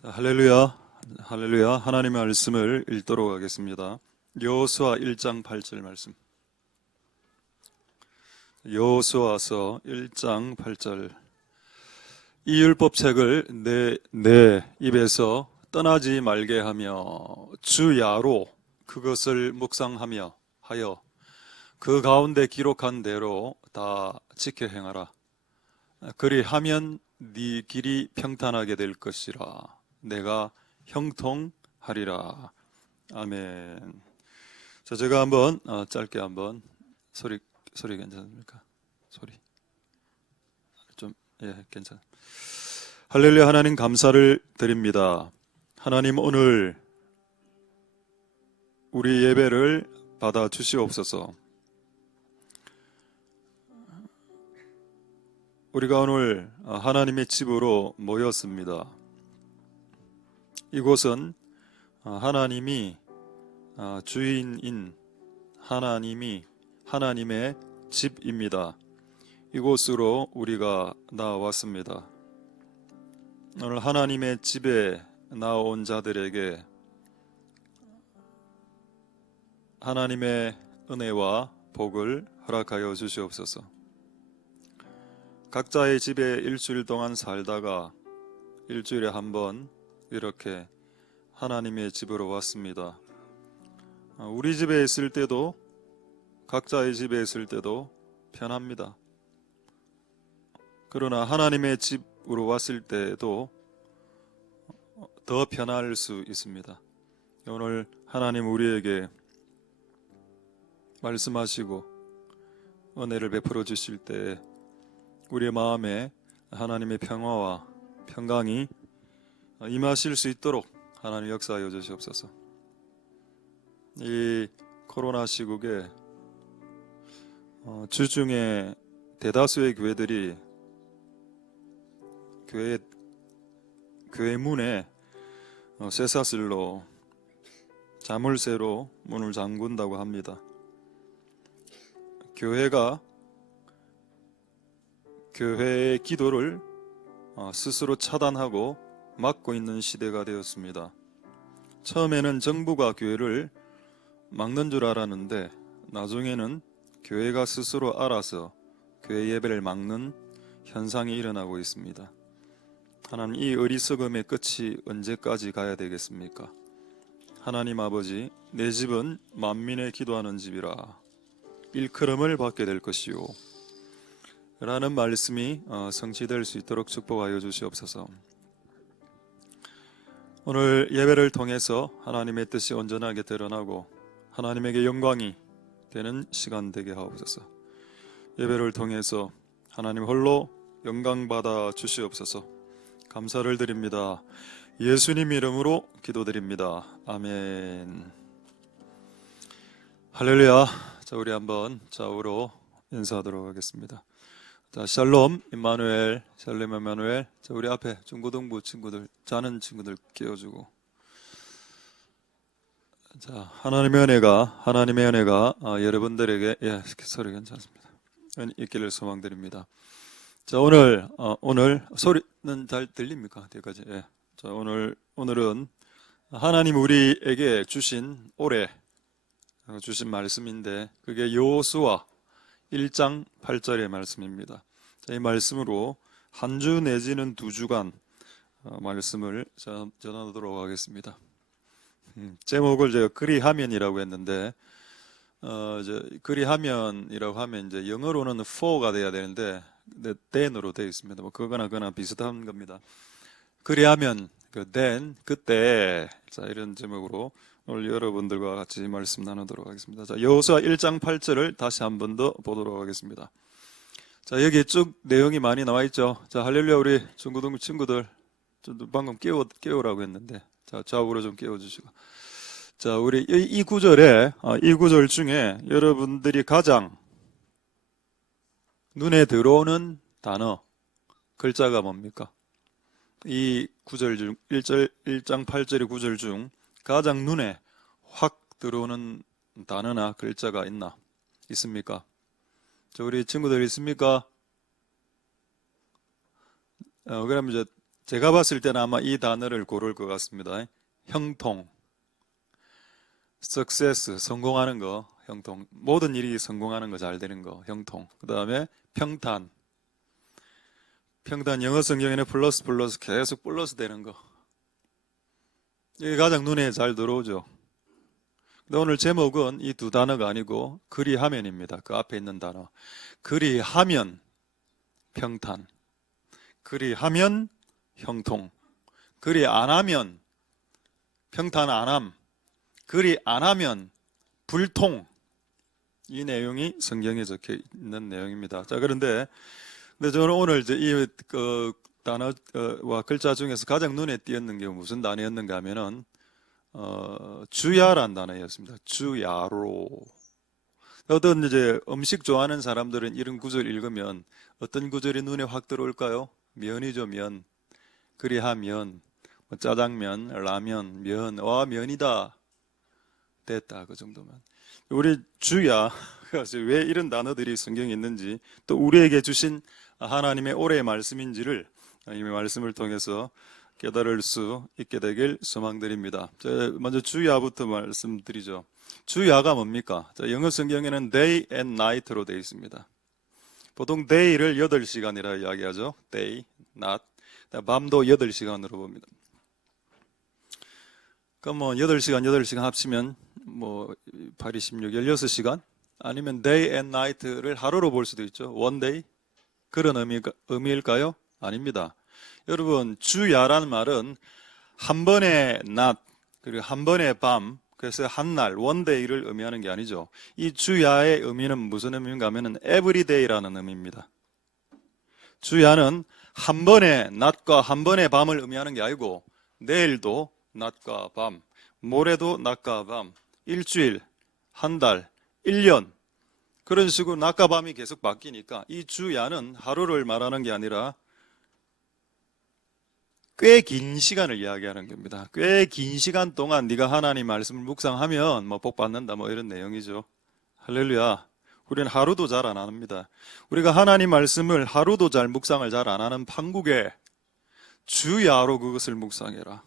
자, 할렐루야, 할렐루야. 하나님의 말씀을 읽도록 하겠습니다. 여호수아 1장 8절 말씀. 여호수아서 1장 8절. 이 율법책을 내 입에서 떠나지 말게 하며 주야로 그것을 묵상하며 하여 그 가운데 기록한 대로 다 지켜 행하라. 그리하면 네 길이 평탄하게 될 것이라. 내가 형통하리라. 아멘. 자, 제가 한번 짧게 한번 소리 괜찮습니까? 소리 좀 괜찮. 할렐루야. 하나님 감사를 드립니다. 하나님 오늘 우리 예배를 받아 주시옵소서. 우리가 오늘 하나님의 집으로 모였습니다. 이곳은 하나님이 주인인 하나님의 집입니다. 이곳으로 우리가 나왔습니다. 오늘 하나님의 집에 나온 자들에게 하나님의 은혜와 복을 허락하여 주시옵소서. 각자의 집에 일주일 동안 살다가 일주일에 한 번 이렇게 하나님의 집으로 왔습니다. 우리 집에 있을 때도 각자의 집에 있을 때도 편합니다. 그러나 하나님의 집으로 왔을 때도 더 편할 수 있습니다. 오늘 하나님 우리에게 말씀하시고 은혜를 베풀어 주실 때 우리의 마음에 하나님의 평화와 평강이 임하실 수 있도록 하나님 역사하여 주시옵소서. 이 코로나 시국에 주중에 대다수의 교회들이 교회 문에 쇠사슬로 자물쇠로 문을 잠근다고 합니다. 교회의 기도를 스스로 차단하고 막고 있는 시대가 되었습니다. 처음에는 정부가 교회를 막는 줄 알았는데 나중에는 교회가 스스로 알아서 교회 예배를 막는 현상이 일어나고 있습니다. 하나님, 이 어리석음의 끝이 언제까지 가야 되겠습니까? 하나님 아버지, 내 집은 만민의 기도하는 집이라 일컬음을 받게 될 것이요 라는 말씀이 성취될 수 있도록 축복하여 주시옵소서. 오늘 예배를 통해서 하나님의 뜻이 온전하게 드러나고 하나님에게 영광이 되는 시간 되게 하옵소서. 예배를 통해서 하나님 홀로 영광 받아 주시옵소서. 감사를 드립니다. 예수님 이름으로 기도드립니다. 아멘. 할렐루야. 자, 우리 한번 좌우로 인사하도록 하겠습니다. 자, 샬롬 임마누엘, 샬롬 임마누엘. 자, 우리 앞에 중고등부 친구들, 자는 친구들 깨워주고. 자, 하나님의 은혜가 여러분들에게 소리 괜찮습니다. 있기를 소망드립니다. 자, 오늘 소리는 잘 들립니까? 뒤까지. 자, 오늘은 하나님 우리에게 주신 올해 주신 말씀인데 그게 여호수아 1장 8절의 말씀입니다. 자, 이 말씀으로 한 주 내지는 2주간 말씀을 전하도록 하겠습니다. 제목을 제가 그리하면이라고 했는데 그리하면이라고 하면 이제 영어로는 for가 돼야 되는데 then으로 되어 있습니다. 뭐 그거나 비슷한 겁니다. 그리하면 then 그때 자 이런 제목으로 오늘 여러분들과 같이 말씀 나누도록 하겠습니다. 자, 여호수아 1장 8절을 다시 한 번 더 보도록 하겠습니다. 자, 여기 쭉 내용이 많이 나와 있죠. 자, 할렐루야. 우리 중고등부 친구들 방금 깨우라고 했는데 자, 좌우로 좀 깨워주시고. 자, 우리 이 구절 중에 여러분들이 가장 눈에 들어오는 단어, 글자가 뭡니까? 이 구절 중 1장 8절의 구절 중 가장 눈에 확 들어오는 단어나 글자가 있습니까? 자, 우리 친구들 있습니까? 그러면 이제 제가 봤을 때는 아마 이 단어를 고를 것 같습니다. 형통, success, 성공하는 거, 형통. 모든 일이 성공하는 거, 잘 되는 거, 형통. 그 다음에 평탄. 평탄, 영어 성경에는 플러스 계속 플러스 되는 거. 이게 가장 눈에 잘 들어오죠. 근데 오늘 제목은 이 두 단어가 아니고 그리하면입니다. 그 앞에 있는 단어. 그리하면 평탄. 그리하면 형통. 그리 안 하면 평탄 안함. 그리 안 하면 불통. 이 내용이 성경에 적혀 있는 내용입니다. 자, 그런데 저는 오늘 이제 이 단어와 글자 중에서 가장 눈에 띄었는 게 무슨 단어였는가 하면은 주야란 단어였습니다. 주야로. 어떤 이제 음식 좋아하는 사람들은 이런 구절 읽으면 어떤 구절이 눈에 확 들어올까요? 면이죠, 면. 그리하면 뭐 짜장면, 라면, 면. 와, 면이다. 됐다. 그 정도면. 우리 주야, 왜 이런 단어들이 성경에 있는지, 또 우리에게 주신 하나님의 올해의 말씀인지를 이 말씀을 통해서 깨달을 수 있게 되길 소망드립니다. 먼저 주야부터 말씀드리죠. 주야가 뭡니까? 영어 성경에는 day and night로 되어 있습니다. 보통 day를 8시간이라 이야기하죠. day, night. 밤도 8시간으로 봅니다. 그럼 뭐 8시간 합치면 뭐 8, 26, 16시간? 아니면 day and night를 하루로 볼 수도 있죠. one day? 그런 의미일까요? 아닙니다. 여러분, 주야라는 말은 한 번의 낮, 그리고 한 번의 밤, 그래서 한 날, one day를 의미하는 게 아니죠. 이 주야의 의미는 무슨 의미인가 하면 every day라는 의미입니다. 주야는 한 번의 낮과 한 번의 밤을 의미하는 게 아니고 내일도 낮과 밤, 모레도 낮과 밤, 일주일, 한 달, 1년 그런 식으로 낮과 밤이 계속 바뀌니까 이 주야는 하루를 말하는 게 아니라 꽤 긴 시간을 이야기하는 겁니다. 꽤 긴 시간 동안 네가 하나님 말씀을 묵상하면 뭐 복 받는다 뭐 이런 내용이죠. 할렐루야. 우리는 하루도 잘 안 합니다. 우리가 하나님 말씀을 하루도 잘 묵상을 잘 안 하는 판국에 주야로 그것을 묵상해라.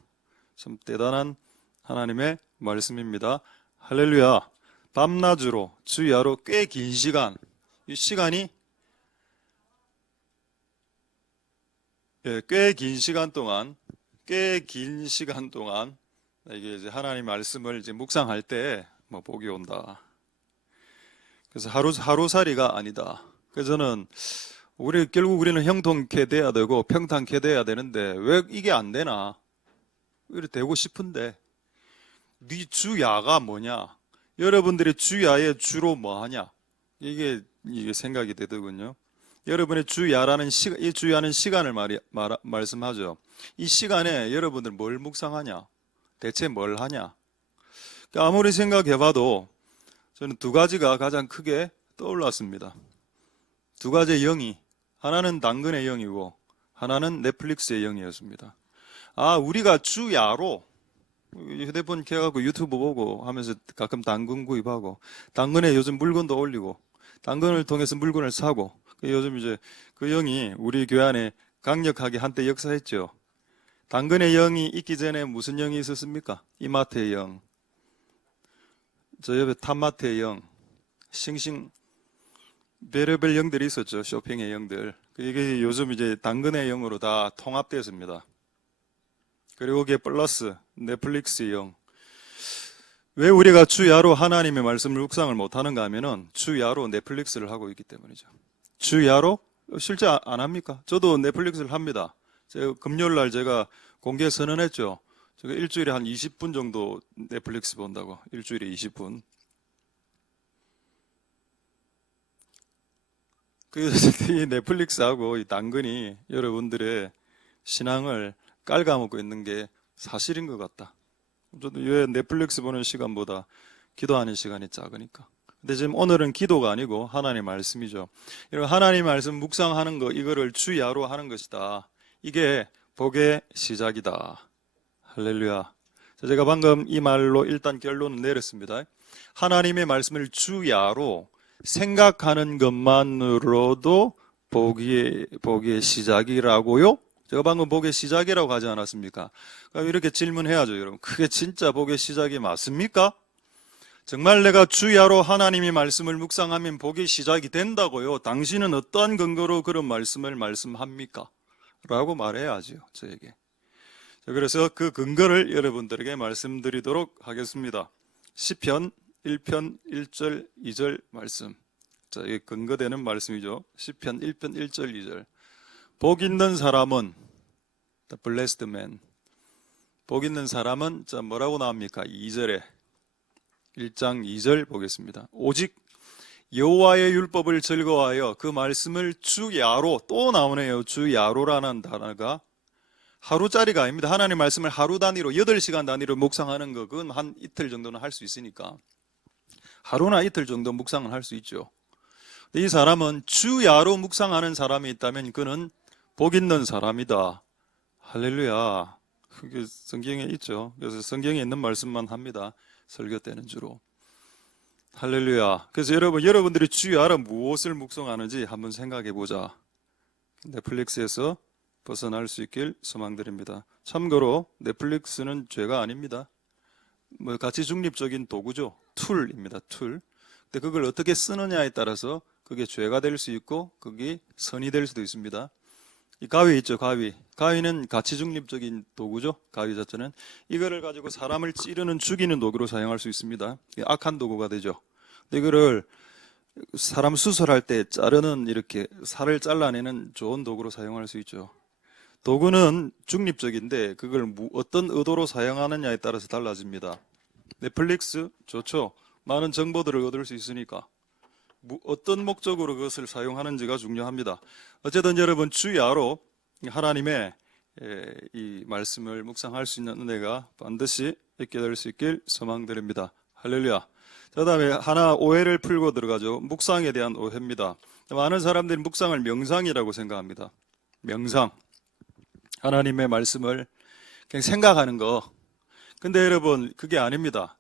참 대단한 하나님의 말씀입니다. 할렐루야. 밤낮으로 주야로 꽤 긴 시간, 이 시간이 꽤 긴 시간 동안 이게 이제 하나님 말씀을 이제 묵상할 때 뭐 복이 온다. 그래서 하루살이가 아니다. 그래서 저는 결국 우리는 형통케 돼야 되고 평탄케 돼야 되는데 왜 이게 안 되나? 이렇게 되고 싶은데 네 주야가 뭐냐? 여러분들의 주야의 주로 뭐 하냐? 이게 생각이 되더군요. 여러분의 주야라는 이 주야는 시간을 말씀하죠. 이 시간에 여러분들 뭘 묵상하냐? 대체 뭘 하냐? 아무리 생각해봐도 저는 두 가지가 가장 크게 떠올랐습니다. 두 가지의 영이, 하나는 당근의 영이고 하나는 넷플릭스의 영이었습니다. 우리가 주야로 휴대폰 켜갖고 유튜브 보고 하면서 가끔 당근 구입하고 당근에 요즘 물건도 올리고 당근을 통해서 물건을 사고 요즘 이제 그 영이 우리 교회 안에 강력하게 한때 역사했죠. 당근의 영이 있기 전에 무슨 영이 있었습니까? 이마트의 영, 저 옆에 탑마트의 영, 별의별 영들이 있었죠. 쇼핑의 영들. 이게 요즘 이제 당근의 영으로 다 통합되었습니다. 그리고 그게 플러스 넷플릭스의 영. 왜 우리가 주야로 하나님의 말씀을 묵상을 못하는가 하면은 주야로 넷플릭스를 하고 있기 때문이죠. 주야로? 실제 안 합니까? 저도 넷플릭스를 합니다. 제가 금요일날 제가 공개 선언했죠. 제가 일주일에 한 20분 정도 넷플릭스 본다고. 일주일에 20분. 이 넷플릭스하고 이 당근이 여러분들의 신앙을 깔아먹고 있는 게 사실인 것 같다. 저도 왜 넷플릭스 보는 시간보다 기도하는 시간이 작으니까. 근데 지금 오늘은 기도가 아니고 하나님의 말씀이죠. 이런 하나님의 말씀 묵상하는 거, 이거를 주야로 하는 것이다. 이게 복의 시작이다. 할렐루야. 제가 방금 이 말로 일단 결론을 내렸습니다. 하나님의 말씀을 주야로 생각하는 것만으로도 복의 시작이라고요? 제가 방금 복의 시작이라고 하지 않았습니까? 그럼 이렇게 질문해야죠, 여러분. 그게 진짜 복의 시작이 맞습니까? 정말 내가 주야로 하나님이 말씀을 묵상하면 복의 시작이 된다고요? 당신은 어떠한 근거로 그런 말씀을 말씀합니까? 라고 말해야죠, 저에게. 자, 그래서 그 근거를 여러분들에게 말씀드리도록 하겠습니다. 시편 1편 1절 2절 말씀. 자, 이게 근거되는 말씀이죠. 시편 1편 1절 2절. 복 있는 사람은 the blessed man. 복 있는 사람은 자 뭐라고 나옵니까? 2절에 1장 2절 보겠습니다. 오직 여호와의 율법을 즐거워하여 그 말씀을 주야로, 또 나오네요. 주야로라는 단어가 하루짜리가 아닙니다. 하나님 말씀을 하루 단위로 8시간 단위로 묵상하는 거, 그건 한 이틀 정도는 할 수 있으니까 하루나 이틀 정도 묵상은 할 수 있죠. 이 사람은 주야로 묵상하는 사람이 있다면 그는 복 있는 사람이다. 할렐루야. 그게 성경에 있죠. 그래서 성경에 있는 말씀만 합니다. 설교 때는 주로. 할렐루야. 그래서 여러분들이 주야로 무엇을 묵상하는지 한번 생각해 보자. 넷플릭스에서 벗어날 수 있길 소망드립니다. 참고로 넷플릭스는 죄가 아닙니다. 뭐 가치 중립적인 도구죠. 툴입니다. 툴. 근데 그걸 어떻게 쓰느냐에 따라서 그게 죄가 될 수 있고 그게 선이 될 수도 있습니다. 이 가위 있죠, 가위. 가위는 가치 중립적인 도구죠. 가위 자체는 이거를 가지고 사람을 찌르는, 죽이는 도구로 사용할 수 있습니다. 악한 도구가 되죠. 근데 이거를 사람 수술할 때 자르는, 이렇게 살을 잘라내는 좋은 도구로 사용할 수 있죠. 도구는 중립적인데 그걸 어떤 의도로 사용하느냐에 따라서 달라집니다. 넷플릭스 좋죠. 많은 정보들을 얻을 수 있으니까 어떤 목적으로 그것을 사용하는지가 중요합니다. 어쨌든 여러분 주야로 하나님의 이 말씀을 묵상할 수 있는 은혜가 반드시 있게 될 수 있길 소망드립니다. 할렐루야. 그 다음에 하나 오해를 풀고 들어가죠. 묵상에 대한 오해입니다. 많은 사람들이 묵상을 명상이라고 생각합니다. 명상. 하나님의 말씀을 그냥 생각하는 거. 근데 여러분 그게 아닙니다.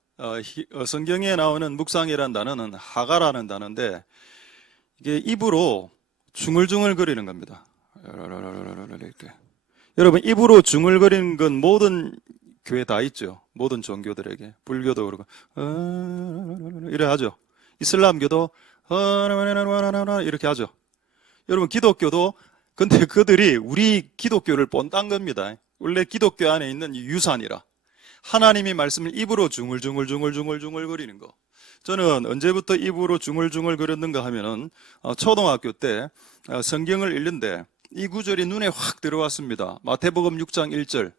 성경에 나오는 묵상이라는 단어는 하가라는 단어인데 이게 입으로 중얼중얼 거리는 겁니다. 이렇게. 여러분 입으로 중얼거리는 건 모든 교회 다 있죠. 모든 종교들에게. 불교도 그렇고 이래 하죠. 이슬람교도 이렇게 하죠. 여러분 기독교도, 근데 그들이 우리 기독교를 본딴 겁니다. 원래 기독교 안에 있는 유산이라. 하나님이 말씀을 입으로 중얼중얼 거리는 거. 저는 언제부터 입으로 중얼중얼 거렸는가 하면은 초등학교 때 성경을 읽는데 이 구절이 눈에 확 들어왔습니다. 마태복음 6장 1절.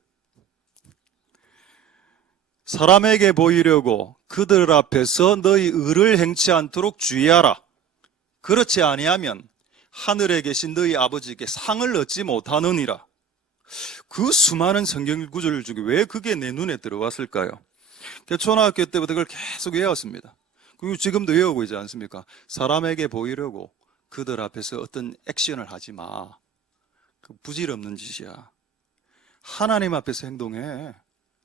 사람에게 보이려고 그들 앞에서 너희 의를 행치 않도록 주의하라. 그렇지 아니하면 하늘에 계신 너희 아버지께 상을 얻지 못하느니라. 그 수많은 성경 구절 중에 왜 그게 내 눈에 들어왔을까요? 초등학교 때부터 그걸 계속 외웠습니다. 그리고 지금도 외우고 있지 않습니까? 사람에게 보이려고 그들 앞에서 어떤 액션을 하지 마. 그 부질없는 짓이야. 하나님 앞에서 행동해.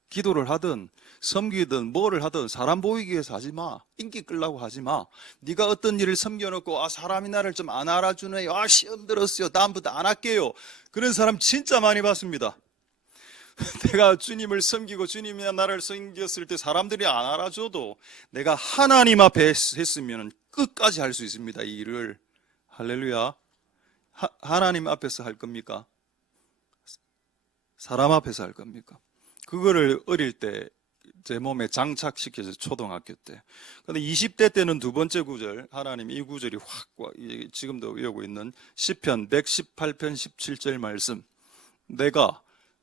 기도를 하든 섬기든 뭐를 하든 사람 보이기 위해서 하지 마. 인기 끌려고 하지 마. 네가 어떤 일을 섬겨놓고 사람이 나를 좀 안 알아주네. 시험 들었어요. 다음부터 안 할게요. 그런 사람 진짜 많이 봤습니다. 내가 주님을 섬기고 주님이 나를 섬겼을 때 사람들이 안 알아줘도 내가 하나님 앞에 했으면 끝까지 할 수 있습니다. 이 일을. 할렐루야. 하나님 앞에서 할 겁니까? 사람 앞에서 할 겁니까? 그거를 어릴 때 제 몸에 장착시켜서 초등학교 때. 근데 20대 때는 두 번째 구절, 하나님 이 구절이 확 와. 지금도 외우고 있는 시편 118편 17절 말씀. 내가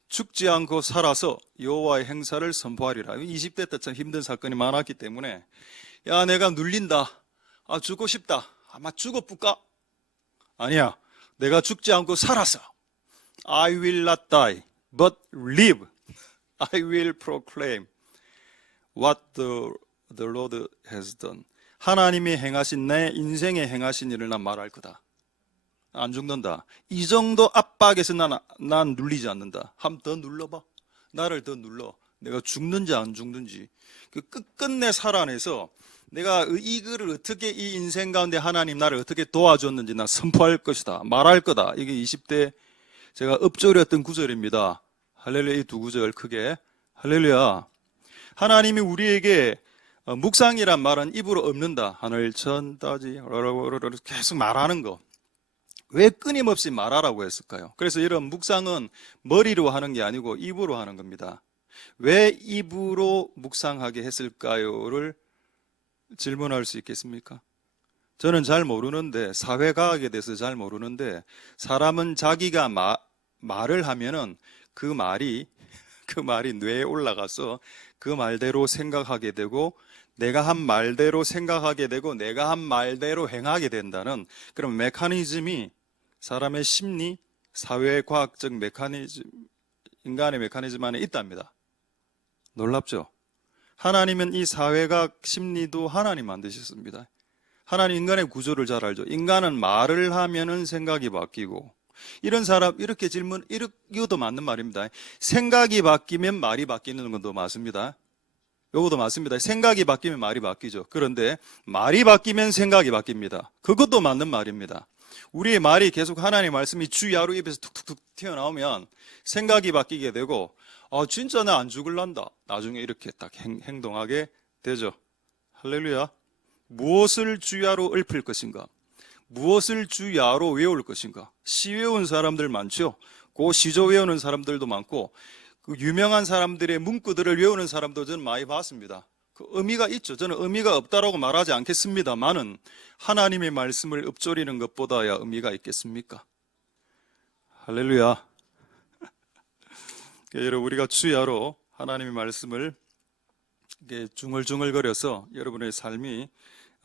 죽지 않고 살아서 여호와의 행사를 선포하리라. 20대 때 참 힘든 사건이 많았기 때문에 야 내가 눌린다. 죽고 싶다. 아마 죽어볼까? 아니야. 내가 죽지 않고 살아서 I will not die but live. I will proclaim what the Lord has done. 하나님이 행하신 내 인생에 행하신 일을 난 말할 거다. 안 죽는다. 이 정도 압박에서 난 눌리지 않는다. 한 번 더 눌러봐. 나를 더 눌러. 내가 죽는지 안 죽는지. 그 끝끝내 살아내서 내가 이거를 어떻게 이 인생 가운데 하나님 나를 어떻게 도와줬는지 난 선포할 것이다. 말할 거다. 이게 20대 제가 읊조렸던 구절입니다. 할렐루야. 이 두 구절 크게. 할렐루야. 하나님이 우리에게 묵상이란 말은 입으로 읊는다. 하늘 천 따지 계속 말하는 거. 왜 끊임없이 말하라고 했을까요? 그래서 이런 묵상은 머리로 하는 게 아니고 입으로 하는 겁니다. 왜 입으로 묵상하게 했을까요를 질문할 수 있겠습니까? 저는 잘 모르는데, 사회과학에 대해서 잘 모르는데, 사람은 자기가 말을 하면은 그 말이 뇌에 올라가서 그 말대로 생각하게 되고, 내가 한 말대로 생각하게 되고, 내가 한 말대로 행하게 된다는 그런 메커니즘이 사람의 심리, 사회과학적 메커니즘, 인간의 메커니즘 안에 있답니다. 놀랍죠? 하나님은 이 사회과학 심리도 하나님 만드셨습니다. 하나님 인간의 구조를 잘 알죠. 인간은 말을 하면은 생각이 바뀌고, 이런 사람, 이렇게 이것도 맞는 말입니다. 생각이 바뀌면 말이 바뀌는 것도 맞습니다. 이것도 맞습니다. 생각이 바뀌면 말이 바뀌죠. 그런데 말이 바뀌면 생각이 바뀝니다. 그것도 맞는 말입니다. 우리의 말이 계속 하나님의 말씀이 주야로 입에서 툭툭툭 튀어나오면 생각이 바뀌게 되고, 진짜 나 안 죽을란다. 나중에 이렇게 딱 행동하게 되죠. 할렐루야. 무엇을 주야로 읊을 것인가? 무엇을 주야로 외울 것인가? 시 외운 사람들 많죠. 그 시조 외우는 사람들도 많고, 그 유명한 사람들의 문구들을 외우는 사람도 저는 많이 봤습니다. 그 의미가 있죠. 저는 의미가 없다라고 말하지 않겠습니다만은 하나님의 말씀을 읊조리는 것보다야 의미가 있겠습니까? 할렐루야. 여러분, 우리가 주야로 하나님의 말씀을 중얼중얼거려서 여러분의 삶이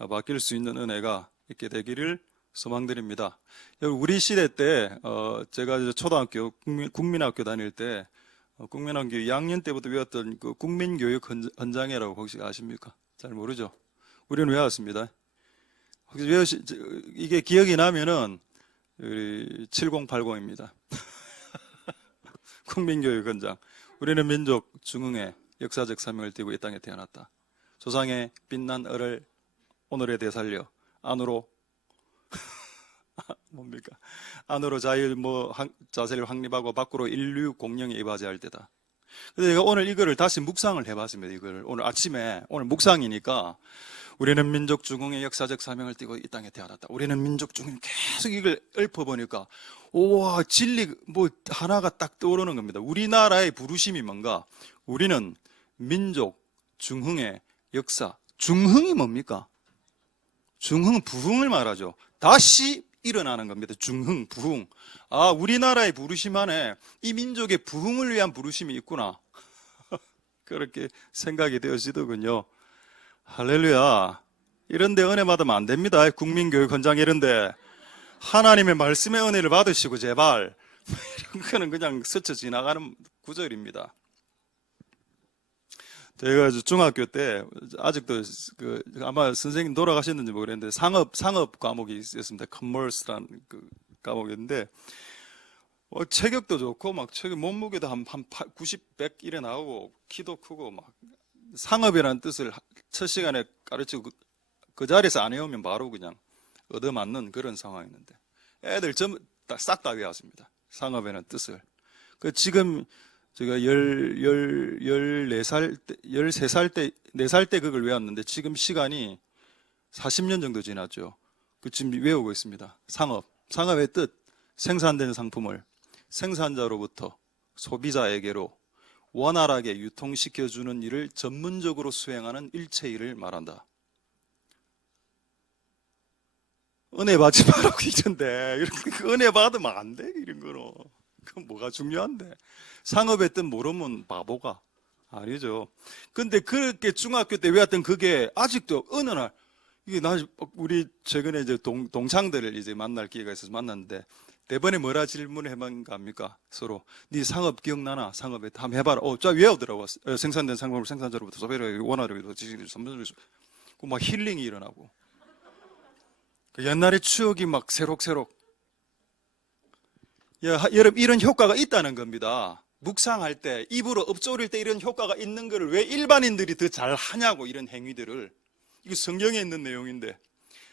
바뀔 수 있는 은혜가 있게 되기를 소망드립니다. 우리 시대 때 제가 이제 초등학교 국민학교 다닐 때 국민학교 2학년 때부터 외웠던 그 국민교육 헌장회라고 혹시 아십니까? 잘 모르죠. 우리는 외웠습니다. 혹시 이게 기억이 나면은 7080입니다. 국민교육 헌장. 우리는 민족 중흥의 역사적 사명을 띠고 이 땅에 태어났다. 조상의 빛난 얼을 오늘에 되살려 안으로 뭡니까? 안으로 자세를 확립하고 밖으로 인류 공령에 이바지할 때다. 근데 제가 오늘 이거를 다시 묵상을 해봤습니다. 이거를 오늘 묵상이니까 우리는 민족 중흥의 역사적 사명을 띠고 이 땅에 태어났다. 우리는 민족 중흥 계속 이걸 읊어보니까 우와, 진리 하나가 딱 떠오르는 겁니다. 우리나라의 부르심이 뭔가? 우리는 민족 중흥의 역사. 중흥이 뭡니까? 중흥, 부흥을 말하죠. 다시 일어나는 겁니다. 중흥, 부흥. 우리나라의 부르심 안에 이 민족의 부흥을 위한 부르심이 있구나. 그렇게 생각이 되어지더군요. 할렐루야. 이런데 은혜 받으면 안 됩니다. 국민교육 헌장 이런데. 하나님의 말씀의 은혜를 받으시고 제발. 이런 거는 그냥 스쳐 지나가는 구절입니다. 제가 중학교 때 아직도 아마 선생님 돌아가셨는지 모르겠는데 상업 과목이 있었습니다. 커머스라는 그 과목인데 체격도 좋고 막 몸무게도 한 90, 100 이래 나오고 키도 크고 막 상업이라는 뜻을 첫 시간에 가르치고 그 자리에서 안 외우면 바로 그냥 얻어맞는 그런 상황이었는데 애들 전부 싹 다 외웠습니다. 상업이라는 뜻을. 지금 제가 13살 때, 4살 때 그걸 외웠는데 지금 시간이 40년 정도 지났죠. 지금 외우고 있습니다. 상업의 뜻, 생산된 상품을 생산자로부터 소비자에게로 원활하게 유통시켜주는 일을 전문적으로 수행하는 일체 일을 말한다. 은혜 받지 말라고 이런데 은혜 받으면 안 돼 이런 거는. 그건 뭐가 중요한데. 상업의 뜻 모르면 바보가 아니죠. 근데 그렇게 중학교 때 외웠던 그게 아직도 어느 날 우리 최근에 이제 동창들을 이제 만날 기회가 있어서 만났는데 대번에 뭐라 질문해만 갑니까? 서로 네 상업 기억나나? 상업에 한번 해봐라. 쫙 외우더라고. 생산된 상품을 생산자로부터 소비자에게 원활하게 막 힐링이 일어나고 옛날의 추억이 막 새록새록. 여러분 이런 효과가 있다는 겁니다. 묵상할 때 입으로 읊조릴 때 이런 효과가 있는 것을 왜 일반인들이 더 잘하냐고. 이런 행위들을. 이거 성경에 있는 내용인데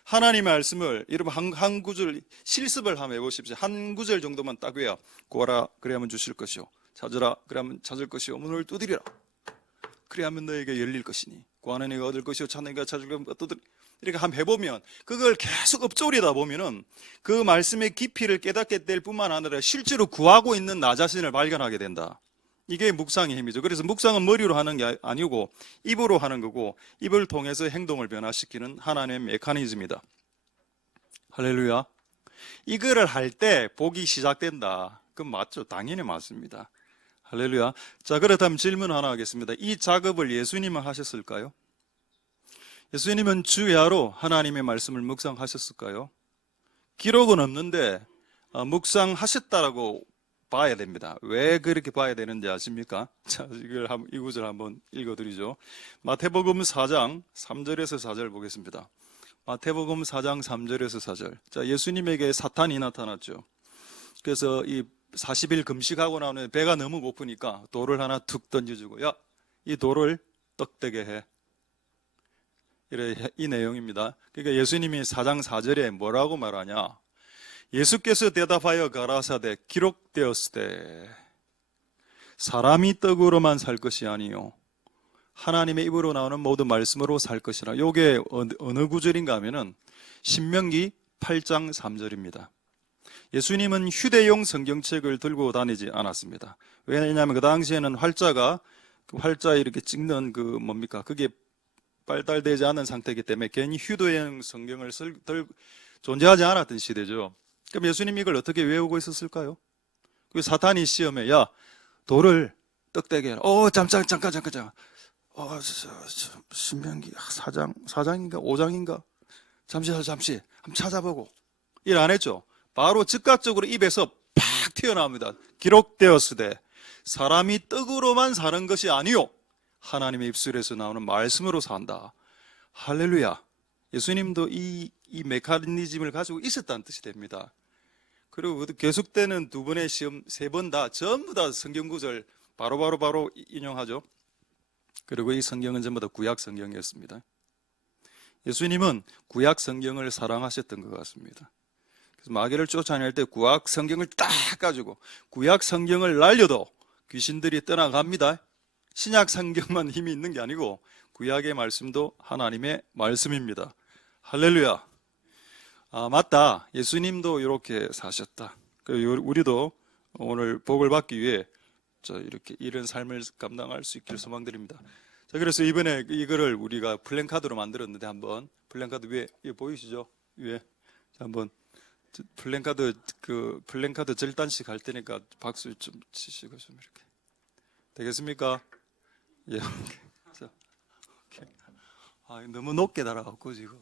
하나님의 말씀을 여러분 한 구절 실습을 한번 해보십시오. 한 구절 정도만 딱 외워. 구하라 그래야만 주실 것이요, 찾으라 그래야만 찾을 것이요, 문을 두드리라 그래야만 너에게 열릴 것이니, 구하는 이가 얻을 것이요 찾는 이가 찾을 것이요 두드리. 이렇게 한번 해보면, 그걸 계속 읊조리다 보면은 그 말씀의 깊이를 깨닫게 될 뿐만 아니라 실제로 구하고 있는 나 자신을 발견하게 된다. 이게 묵상의 힘이죠. 그래서 묵상은 머리로 하는 게 아니고 입으로 하는 거고, 입을 통해서 행동을 변화시키는 하나님의 메커니즘이다. 할렐루야. 이거를 할 때 복이 시작된다. 그건 맞죠? 당연히 맞습니다. 할렐루야. 자, 그렇다면 질문 하나 하겠습니다. 이 작업을 예수님은 하셨을까요? 예수님은 주야로 하나님의 말씀을 묵상하셨을까요? 기록은 없는데 묵상하셨다라고 봐야 됩니다. 왜 그렇게 봐야 되는지 아십니까? 자, 이 구절 한번 읽어드리죠. 마태복음 4장 3절에서 4절 보겠습니다. 마태복음 4장 3절에서 4절. 자, 예수님에게 사탄이 나타났죠. 그래서 이 40일 금식하고 나오는 배가 너무 고프니까 돌을 하나 툭 던져주고, 야, 이 돌을 떡되게 해. 이 내용입니다. 그러니까 예수님이 4장 4절에 뭐라고 말하냐? 예수께서 대답하여 가라사대 기록되었으되 사람이 떡으로만 살 것이 아니요 하나님의 입으로 나오는 모든 말씀으로 살 것이라. 이게 어느 구절인가 하면은 신명기 8장 3절입니다. 예수님은 휴대용 성경책을 들고 다니지 않았습니다. 왜냐하면 그 당시에는 활자 이렇게 찍는 그게 발달되지 않은 상태이기 때문에 괜히 휴대용 성경을 존재하지 않았던 시대죠. 그럼 예수님이 이걸 어떻게 외우고 있었을까요? 그 사탄이 시험에, 야, 돌을 떡되게 해라. 잠깐. 신명기 4장인가 5장인가? 잠시 한번 찾아보고. 일 안 했죠. 바로 즉각적으로 입에서 팍 튀어나옵니다. 기록되었으되 사람이 떡으로만 사는 것이 아니요 하나님의 입술에서 나오는 말씀으로 산다. 할렐루야. 예수님도 이 메커니즘을 가지고 있었다는 뜻이 됩니다. 그리고 계속되는 두 번의 시험, 세 번 다 전부 다 성경 구절 바로 인용하죠. 그리고 이 성경은 전부 다 구약 성경이었습니다. 예수님은 구약 성경을 사랑하셨던 것 같습니다. 그래서 마귀를 쫓아낼 때 구약 성경을 딱 가지고, 구약 성경을 날려도 귀신들이 떠나갑니다. 신약 성경만 힘이 있는 게 아니고 구약의 말씀도 하나님의 말씀입니다. 할렐루야. 맞다. 예수님도 이렇게 사셨다. 우리도 오늘 복을 받기 위해 이렇게 이런 삶을 감당할 수 있기를 소망드립니다. 자, 그래서 이번에 이거를 우리가 플랜카드로 만들었는데, 한번 플랜카드 위에 보이시죠? 위에. 자, 한번 플랜카드 절단식 할 테니까 박수 좀 치시고 좀 이렇게. 되겠습니까? 예. 자, 오케이. 너무 높게 달아갖고 지금.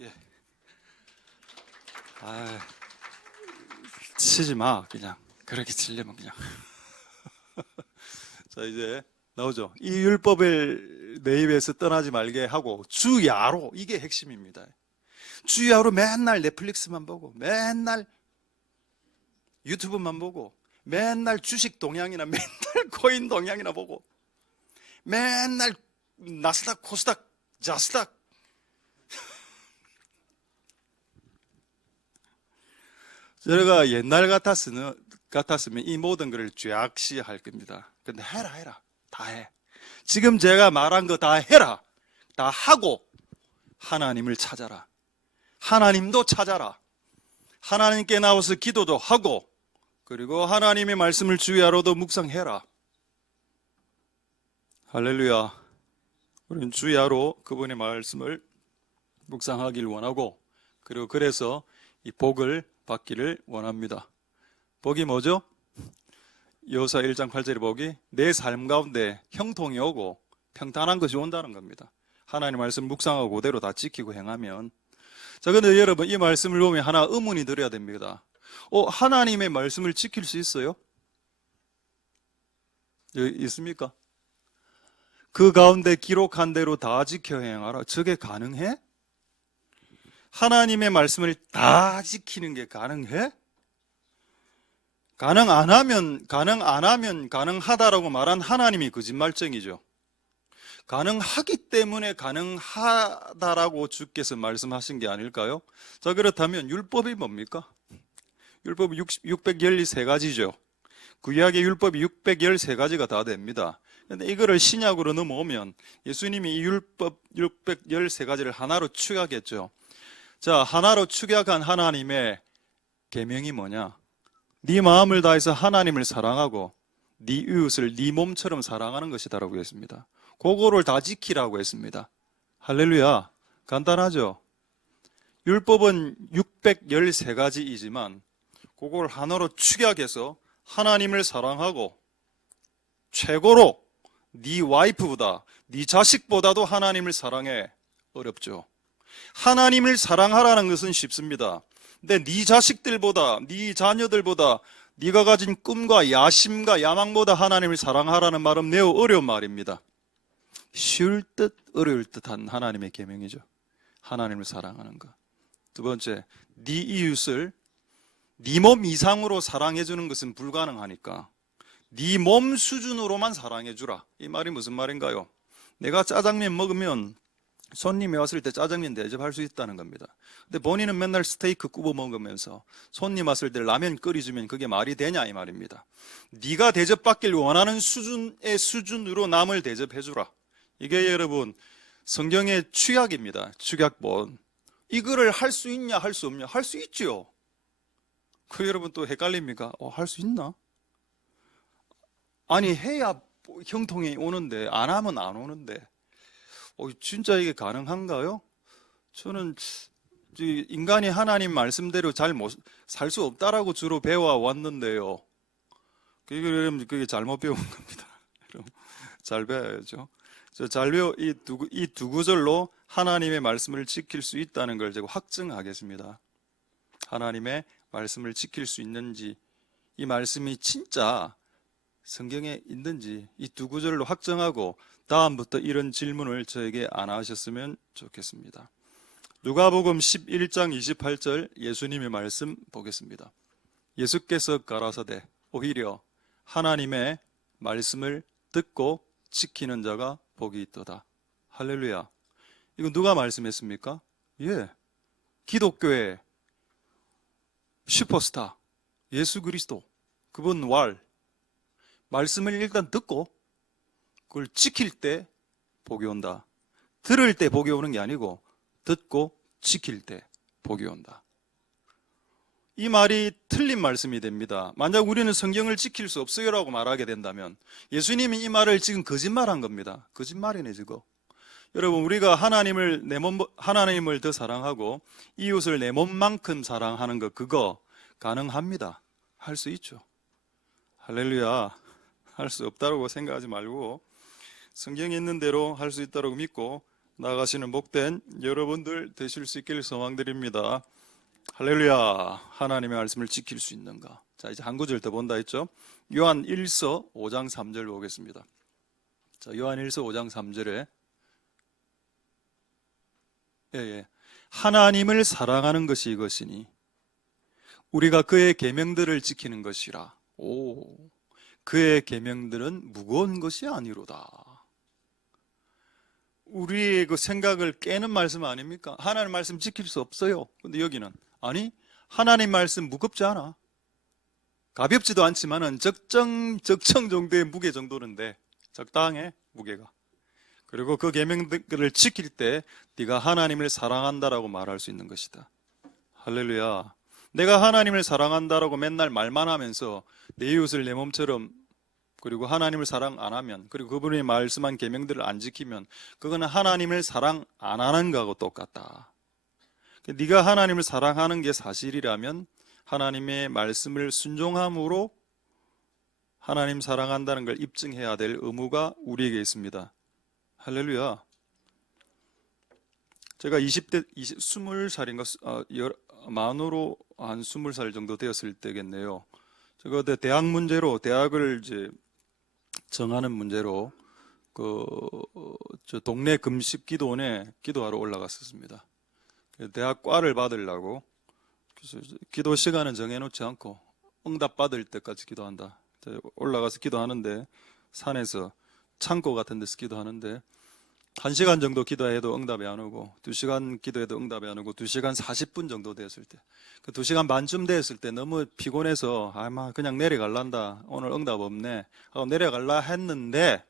예. 치지 마, 그냥. 그렇게 치려면 그냥. 자, 이제 나오죠. 이 율법을 내 입에서 떠나지 말게 하고 주야로, 이게 핵심입니다. 주야로 맨날 넷플릭스만 보고, 맨날 유튜브만 보고, 맨날 주식 동향이나 맨날 코인 동향이나 보고, 맨날 나스닥, 코스닥, 자스닥. 제가 옛날 같았으면 이 모든 것을 죄악시할 겁니다. 근데 해라. 다 해. 지금 제가 말한 거 다 해라. 다 하고 하나님을 찾아라. 하나님도 찾아라. 하나님께 나와서 기도도 하고, 그리고 하나님의 말씀을 주야로도 묵상해라. 할렐루야. 우리는 주야로 그분의 말씀을 묵상하길 원하고, 그리고 그래서 이 복을 받기를 원합니다. 복이 뭐죠? 여호수아 1장 8절의 복이 내 삶 가운데 형통이 오고 평탄한 것이 온다는 겁니다. 하나님의 말씀 묵상하고 그대로 다 지키고 행하면. 자, 근데 여러분, 이 말씀을 보면 하나 의문이 들어야 됩니다. 하나님의 말씀을 지킬 수 있어요? 있습니까? 그 가운데 기록한 대로 다 지켜 행하라. 저게 가능해? 하나님의 말씀을 다 지키는 게 가능해? 가능 안 하면 가능하다라고 말한 하나님이 거짓말쟁이죠. 가능하기 때문에 가능하다라고 주께서 말씀하신 게 아닐까요? 자, 그렇다면 율법이 뭡니까? 율법이 613가지죠. 구약의 율법이 613가지가 다 됩니다. 근데 이거를 신약으로 넘어오면 예수님이 이 율법 613가지를 하나로 축약했죠. 자, 하나로 축약한 하나님의 계명이 뭐냐? 네 마음을 다해서 하나님을 사랑하고 네 이웃을 네 몸처럼 사랑하는 것이다라고 했습니다. 그거를 다 지키라고 했습니다. 할렐루야. 간단하죠? 율법은 613가지이지만 그걸 하나로 축약해서 하나님을 사랑하고 최고로 네 와이프보다 네 자식보다도 하나님을 사랑해. 어렵죠. 하나님을 사랑하라는 것은 쉽습니다. 근데 네 자식들보다 네 자녀들보다 네가 가진 꿈과 야심과 야망보다 하나님을 사랑하라는 말은 매우 어려운 말입니다. 쉬울 듯 어려울 듯한 하나님의 계명이죠. 하나님을 사랑하는 것. 두 번째, 네 이웃을 네 몸 이상으로 사랑해 주는 것은 불가능하니까 네 몸 수준으로만 사랑해 주라. 이 말이 무슨 말인가요? 내가 짜장면 먹으면 손님이 왔을 때 짜장면 대접할 수 있다는 겁니다. 근데 본인은 맨날 스테이크 구워 먹으면서 손님 왔을 때 라면 끓여주면 그게 말이 되냐 이 말입니다. 네가 대접받길 원하는 수준의 수준으로 남을 대접해 주라. 이게 여러분 성경의 축약입니다. 축약본. 이거를 할 수 있냐 할 수 없냐? 할 수 있지요. 그 여러분 또 헷갈립니까? 할 수 있나? 아니 해야 형통이 오는데 안 하면 안 오는데 진짜 이게 가능한가요? 저는 인간이 하나님 말씀대로 잘 못 살 수 없다라고 주로 배워왔는데요. 그게 잘못 배운 겁니다. 잘 배워야죠. 이 두 구절로 하나님의 말씀을 지킬 수 있다는 걸 제가 확증하겠습니다. 하나님의 말씀을 지킬 수 있는지, 이 말씀이 진짜 성경에 있는지 이 두 구절로 확정하고 다음부터 이런 질문을 저에게 안 하셨으면 좋겠습니다. 누가복음 11장 28절 예수님의 말씀 보겠습니다. 예수께서 가라사대 오히려 하나님의 말씀을 듣고 지키는 자가 복이 있도다. 할렐루야. 이거 누가 말씀했습니까? 기독교의 슈퍼스타 예수 그리스도, 그분 말씀을 일단 듣고 그걸 지킬 때 복이 온다. 들을 때 복이 오는 게 아니고 듣고 지킬 때 복이 온다. 이 말이 틀린 말씀이 됩니다. 만약 우리는 성경을 지킬 수 없어요라고 말하게 된다면 예수님이 이 말을 지금 거짓말한 겁니다. 거짓말이네 지금. 여러분, 우리가 하나님을 더 사랑하고 이웃을 내 몸만큼 사랑하는 것, 그거 가능합니다. 할 수 있죠. 할렐루야. 할 수 없다고 생각하지 말고 성경에 있는 대로 할 수 있다고 믿고 나아가시는 복된 여러분들 되실 수 있기를 소망드립니다. 할렐루야. 하나님의 말씀을 지킬 수 있는가? 자, 이제 한 구절 더 본다 했죠. 요한 1서 5장 3절 보겠습니다. 자, 요한 1서 5장 3절에 하나님을 사랑하는 것이 이것이니 우리가 그의 계명들을 지키는 것이라. 그의 계명들은 무거운 것이 아니로다. 우리의 그 생각을 깨는 말씀 아닙니까? 하나님 말씀 지킬 수 없어요. 근데 여기는 아니, 하나님 말씀 무겁지 않아. 가볍지도 않지만은 적정 정도의 무게 정도는데 적당해 무게가. 그리고 그 계명들을 지킬 때 네가 하나님을 사랑한다라고 말할 수 있는 것이다. 할렐루야. 내가 하나님을 사랑한다라고 맨날 말만 하면서 내 이웃을 내 몸처럼, 그리고 하나님을 사랑 안 하면, 그리고 그분이 말씀한 계명들을 안 지키면 그거는 하나님을 사랑 안 하는 거하고 똑같다. 네가 하나님을 사랑하는 게 사실이라면 하나님의 말씀을 순종함으로 하나님 사랑한다는 걸 입증해야 될 의무가 우리에게 있습니다. 할렐루야. 제가 20살인가 만으로 한 20살 정도 되었을 때겠네요. 제가 대학 문제로, 대학을 이제 정하는 문제로 저 동네 금식 기도원에 기도하러 올라갔었습니다. 대학과를 받으려고. 그래서 기도 시간은 정해놓지 않고 응답 받을 때까지 기도한다. 올라가서 기도하는데, 산에서 창고 같은 데서 기도하는데 1시간 정도 기도해도 응답이 안 오고 2시간 기도해도 응답이 안 오고 2시간 40분 정도 됐을 때, 그 2시간 반쯤 됐을 때 너무 피곤해서 아마 그냥 내려갈란다, 오늘 응답 없네 하고 내려갈라 했는데,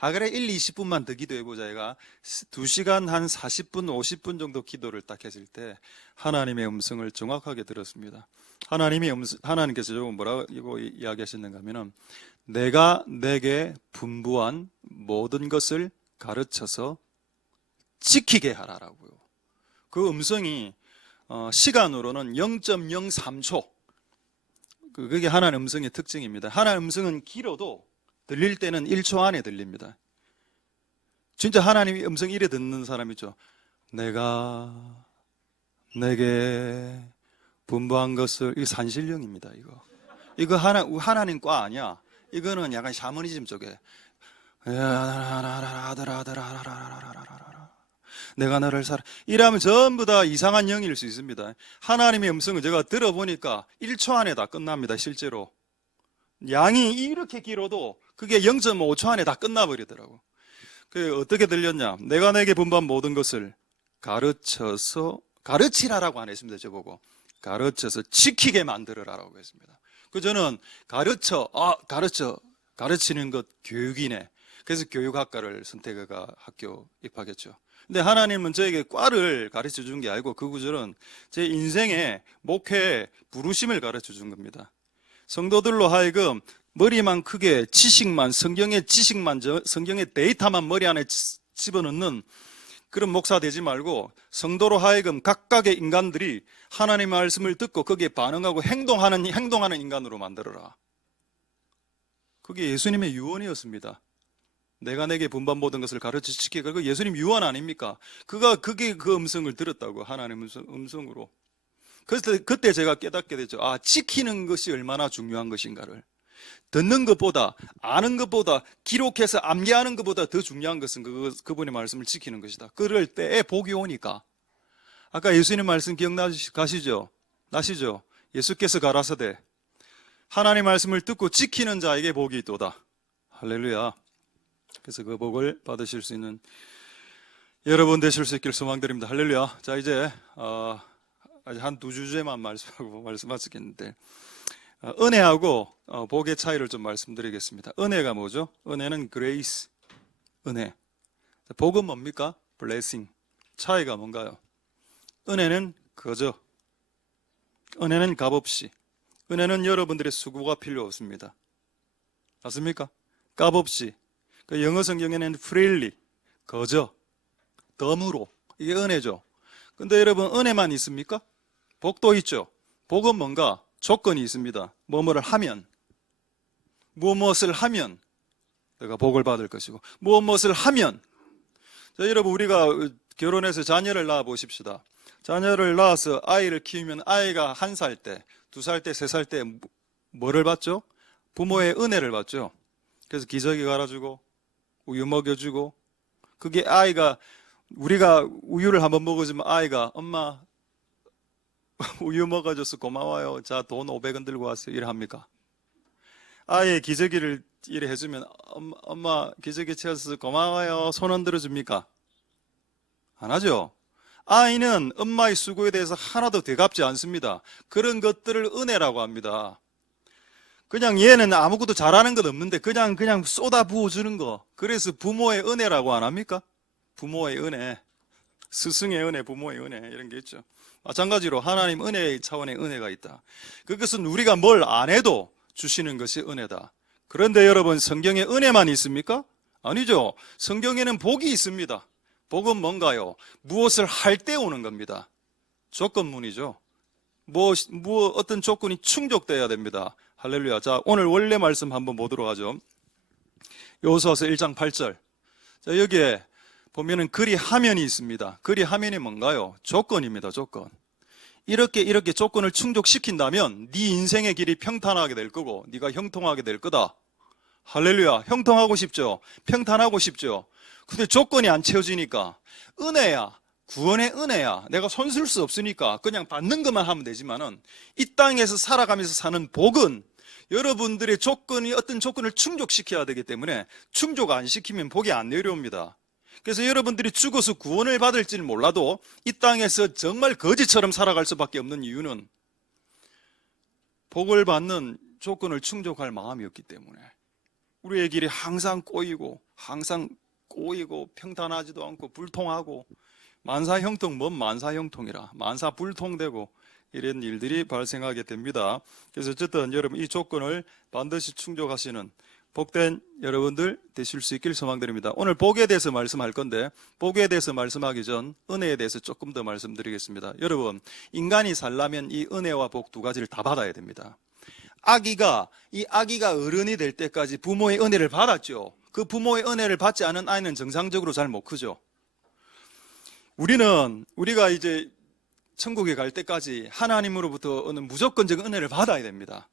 그래 1, 20분만 더 기도해보자. 얘가 2시간 한 40분 50분 정도 기도를 딱 했을 때 하나님의 음성을 정확하게 들었습니다. 하나님께서 조금 뭐라고 이야기하셨는가 하면은, 내가 내게 분부한 모든 것을 가르쳐서 지키게 하라라고요. 그 음성이 시간으로는 0.03초. 그게 하나님의 음성의 특징입니다. 하나님의 음성은 길어도 들릴 때는 1초 안에 들립니다. 진짜 하나님의 음성 이래 듣는 사람 있죠. 내가 내게 분부한 것을, 이거 산신령입니다. 이거 하나님 과 아니야. 이거는 약간 샤머니즘 쪽에 내가 너를 사랑, 이러면 전부 다 이상한 영일 수 있습니다. 하나님의 음성을 제가 들어보니까 1초 안에 다 끝납니다. 실제로 양이 이렇게 길어도 그게 0.5초 안에 다 끝나버리더라고. 그 어떻게 들렸냐? 내가 내게 분부한 모든 것을 가르치라라고 안 했습니다. 저보고 가르쳐서 지키게 만들어라라고 했습니다. 그 저는 가르치는 것 교육이네. 그래서 교육학과를 선택해가 학교 입학했죠. 근데 하나님은 저에게 과를 가르쳐 준 게 아니고, 그 구절은 제 인생의 목회 부르심을 가르쳐 준 겁니다. 성도들로 하여금 머리만 크게 성경의 데이터만 머리 안에 집어넣는 그런 목사 되지 말고, 성도로 하여금 각각의 인간들이 하나님의 말씀을 듣고 거기에 반응하고 행동하는 인간으로 만들어라. 그게 예수님의 유언이었습니다. 내가 내게 분부한 모든 것을 가르쳐 지키게. 그거 예수님 유언 아닙니까? 그게 그 음성을 들었다고, 하나님의 음성으로. 그래서 그때 제가 깨닫게 됐죠. 지키는 것이 얼마나 중요한 것인가를. 듣는 것보다, 아는 것보다, 기록해서 암기하는 것보다 더 중요한 것은 그분의 말씀을 지키는 것이다. 그럴 때에 복이 오니까. 아까 예수님 말씀 나시죠? 예수께서 가라사대 하나님 말씀을 듣고 지키는 자에게 복이 있도다. 할렐루야. 그래서 그 복을 받으실 수 있는 여러분 되실 수 있길 소망드립니다. 할렐루야. 자, 이제 아직 한 2주제만 말씀하고 말씀 마치겠는데, 은혜하고 복의 차이를 좀 말씀드리겠습니다. 은혜가 뭐죠? 은혜는 grace, 은혜. 복은 뭡니까? blessing. 차이가 뭔가요? 은혜는 거저, 은혜는 값없이, 은혜는 여러분들의 수고가 필요 없습니다. 맞습니까? 값없이. 그 영어 성경에는 freely, 거저, 덤으로, 이게 은혜죠. 근데 여러분, 은혜만 있습니까? 복도 있죠. 복은 뭔가? 조건이 있습니다. 뭐뭐를 하면, 무엇을 하면 내가 복을 받을 것이고, 무엇을 하면. 자, 여러분, 우리가 결혼해서 자녀를 낳아 보십시다. 자녀를 낳아서 아이를 키우면 아이가 1살 때, 2살 때, 3살 때 뭐를 받죠? 부모의 은혜를 받죠. 그래서 기저귀 갈아주고 우유 먹여주고, 그게 우리가 우유를 한번 먹어주면 아이가 엄마 우유 먹어줘서 고마워요, 자 돈 500원 들고 왔어요, 이래 합니까? 아이의 기저귀를 이래 해주면 엄마 기저귀 채워서 고마워요, 손 흔들어 줍니까? 안 하죠. 아이는 엄마의 수고에 대해서 하나도 되갚지 않습니다. 그런 것들을 은혜라고 합니다. 그냥 얘는 아무것도 잘하는 것 없는데 그냥 쏟아 부어주는 거. 그래서 부모의 은혜라고 안 합니까? 부모의 은혜, 스승의 은혜, 부모의 은혜, 이런 게 있죠. 마찬가지로 하나님 은혜의 차원의 은혜가 있다. 그것은 우리가 뭘 안 해도 주시는 것이 은혜다. 그런데 여러분, 성경에 은혜만 있습니까? 아니죠. 성경에는 복이 있습니다. 복은 뭔가요? 무엇을 할 때 오는 겁니다. 조건문이죠. 어떤 조건이 충족돼야 됩니다. 할렐루야. 자, 오늘 원래 말씀 한번 보도록 하죠. 여호수아서 1장 8절. 자, 여기에 보면은 그리하면이 있습니다. 그리하면이 뭔가요? 조건입니다. 조건. 이렇게 조건을 충족시킨다면 네 인생의 길이 평탄하게 될 거고 네가 형통하게 될 거다. 할렐루야. 형통하고 싶죠? 평탄하고 싶죠? 근데 조건이 안 채워지니까, 은혜야, 구원의 은혜야, 내가 손쓸 수 없으니까 그냥 받는 것만 하면 되지만은, 이 땅에서 살아가면서 사는 복은 여러분들의 어떤 조건을 충족시켜야 되기 때문에, 충족 안 시키면 복이 안 내려옵니다. 그래서 여러분들이 죽어서 구원을 받을지는 몰라도 이 땅에서 정말 거지처럼 살아갈 수밖에 없는 이유는 복을 받는 조건을 충족할 마음이 없기 때문에 우리의 길이 항상 꼬이고 평탄하지도 않고 불통하고 만사형통, 뭔 만사형통이라 만사불통되고 이런 일들이 발생하게 됩니다. 그래서 어쨌든 여러분 이 조건을 반드시 충족하시는 복된 여러분들 되실 수 있길 소망드립니다. 오늘 복에 대해서 말씀할 건데 복에 대해서 말씀하기 전 은혜에 대해서 조금 더 말씀드리겠습니다. 여러분, 인간이 살려면 이 은혜와 복 두 가지를 다 받아야 됩니다. 아기가 어른이 될 때까지 부모의 은혜를 받았죠. 그 부모의 은혜를 받지 않은 아이는 정상적으로 잘 못 크죠. 우리가 이제 천국에 갈 때까지 하나님으로부터 오는 무조건적 은혜를 받아야 됩니다.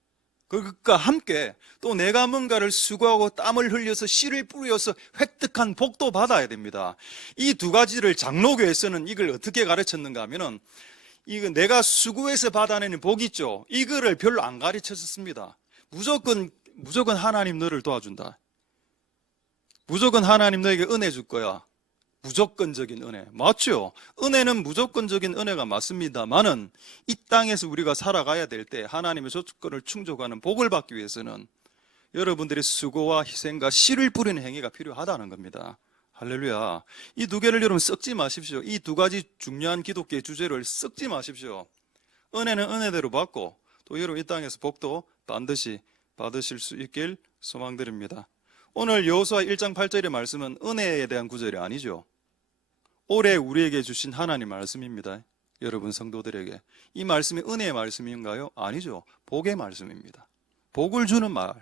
그것과 함께 또 내가 뭔가를 수고하고 땀을 흘려서 씨를 뿌려서 획득한 복도 받아야 됩니다. 이 두 가지를 장로교에서는 이걸 어떻게 가르쳤는가 하면은 이거 내가 수고해서 받아내는 복 있죠. 이거를 별로 안 가르쳤습니다. 무조건 하나님 너를 도와준다. 무조건 하나님 너에게 은혜 줄 거야. 무조건적인 은혜. 맞죠? 은혜는 무조건적인 은혜가 맞습니다만은 이 땅에서 우리가 살아가야 될 때 하나님의 조건을 충족하는 복을 받기 위해서는 여러분들의 수고와 희생과 씨를 뿌리는 행위가 필요하다는 겁니다. 할렐루야. 이 두 개를 여러분 썩지 마십시오. 이 두 가지 중요한 기독교의 주제를 썩지 마십시오. 은혜는 은혜대로 받고 또 여러분 이 땅에서 복도 반드시 받으실 수 있길 소망드립니다. 오늘 여호수아 1장 8절의 말씀은 은혜에 대한 구절이 아니죠. 올해 우리에게 주신 하나님 말씀입니다. 여러분 성도들에게. 이 말씀이 은혜의 말씀인가요? 아니죠. 복의 말씀입니다. 복을 주는 말.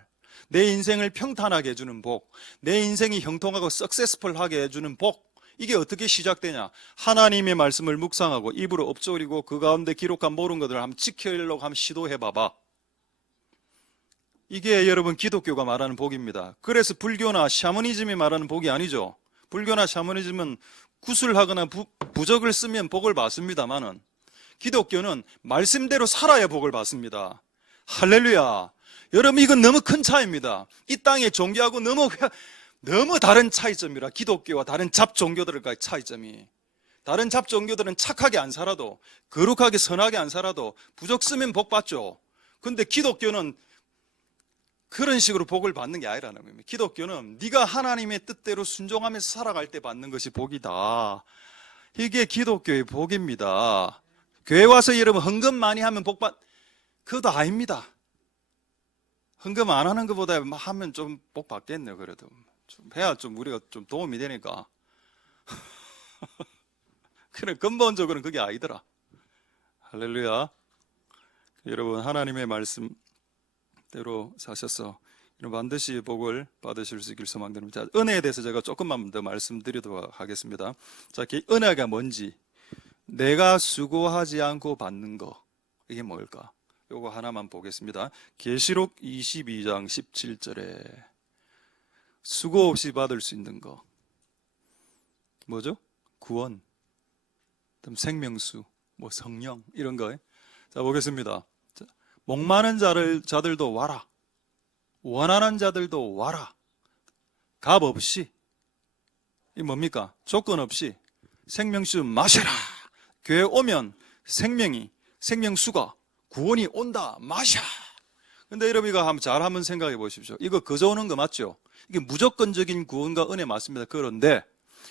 내 인생을 평탄하게 해주는 복. 내 인생이 형통하고 석세스풀하게 해주는 복. 이게 어떻게 시작되냐? 하나님의 말씀을 묵상하고 입으로 엎조리고 그 가운데 기록한 모든 것들을 한번 지키려고 한번 시도해봐봐. 이게 여러분 기독교가 말하는 복입니다. 그래서 불교나 샤머니즘이 말하는 복이 아니죠. 불교나 샤머니즘은 구슬하거나 부적을 쓰면 복을 받습니다만은 기독교는 말씀대로 살아야 복을 받습니다. 할렐루야. 여러분 이건 너무 큰 차이입니다. 이 땅의 종교하고 너무 다른 차이점이라. 기독교와 다른 잡종교들과의 차이점이. 다른 잡종교들은 착하게 안 살아도 거룩하게 선하게 안 살아도 부적 쓰면 복 받죠. 근데 기독교는 그런 식으로 복을 받는 게 아니라는 겁니다. 기독교는 네가 하나님의 뜻대로 순종하면서 살아갈 때 받는 것이 복이다. 이게 기독교의 복입니다. 교회 와서 여러분 헌금 많이 하면 그것도 아닙니다. 헌금 안 하는 것보다 하면 좀 복 받겠네요. 그래도 좀 해야 좀 우리가 좀 도움이 되니까. 그래 근본적으로는 그게 아니더라. 할렐루야. 여러분 하나님의 말씀대로 사셔서 반드시 복을 받으실 수 있길 소망드립니다. 은혜에 대해서 제가 조금만 더 말씀드리도록 하겠습니다. 자, 은혜가 뭔지, 내가 수고하지 않고 받는 거, 이게 뭘까? 요거 하나만 보겠습니다. 계시록 22장 17절에 수고 없이 받을 수 있는 거 뭐죠? 구원, 생명수, 성령 이런 거. 자, 보겠습니다. 목마른 자들도 와라. 원하는 자들도 와라. 값 없이. 이 뭡니까? 조건 없이 생명수 마셔라. 교회 오면 생명수가 구원이 온다. 마셔. 근데 여러분 이거 한번 생각해 보십시오. 이거 그저 오는 거 맞죠? 이게 무조건적인 구원과 은혜 맞습니다. 그런데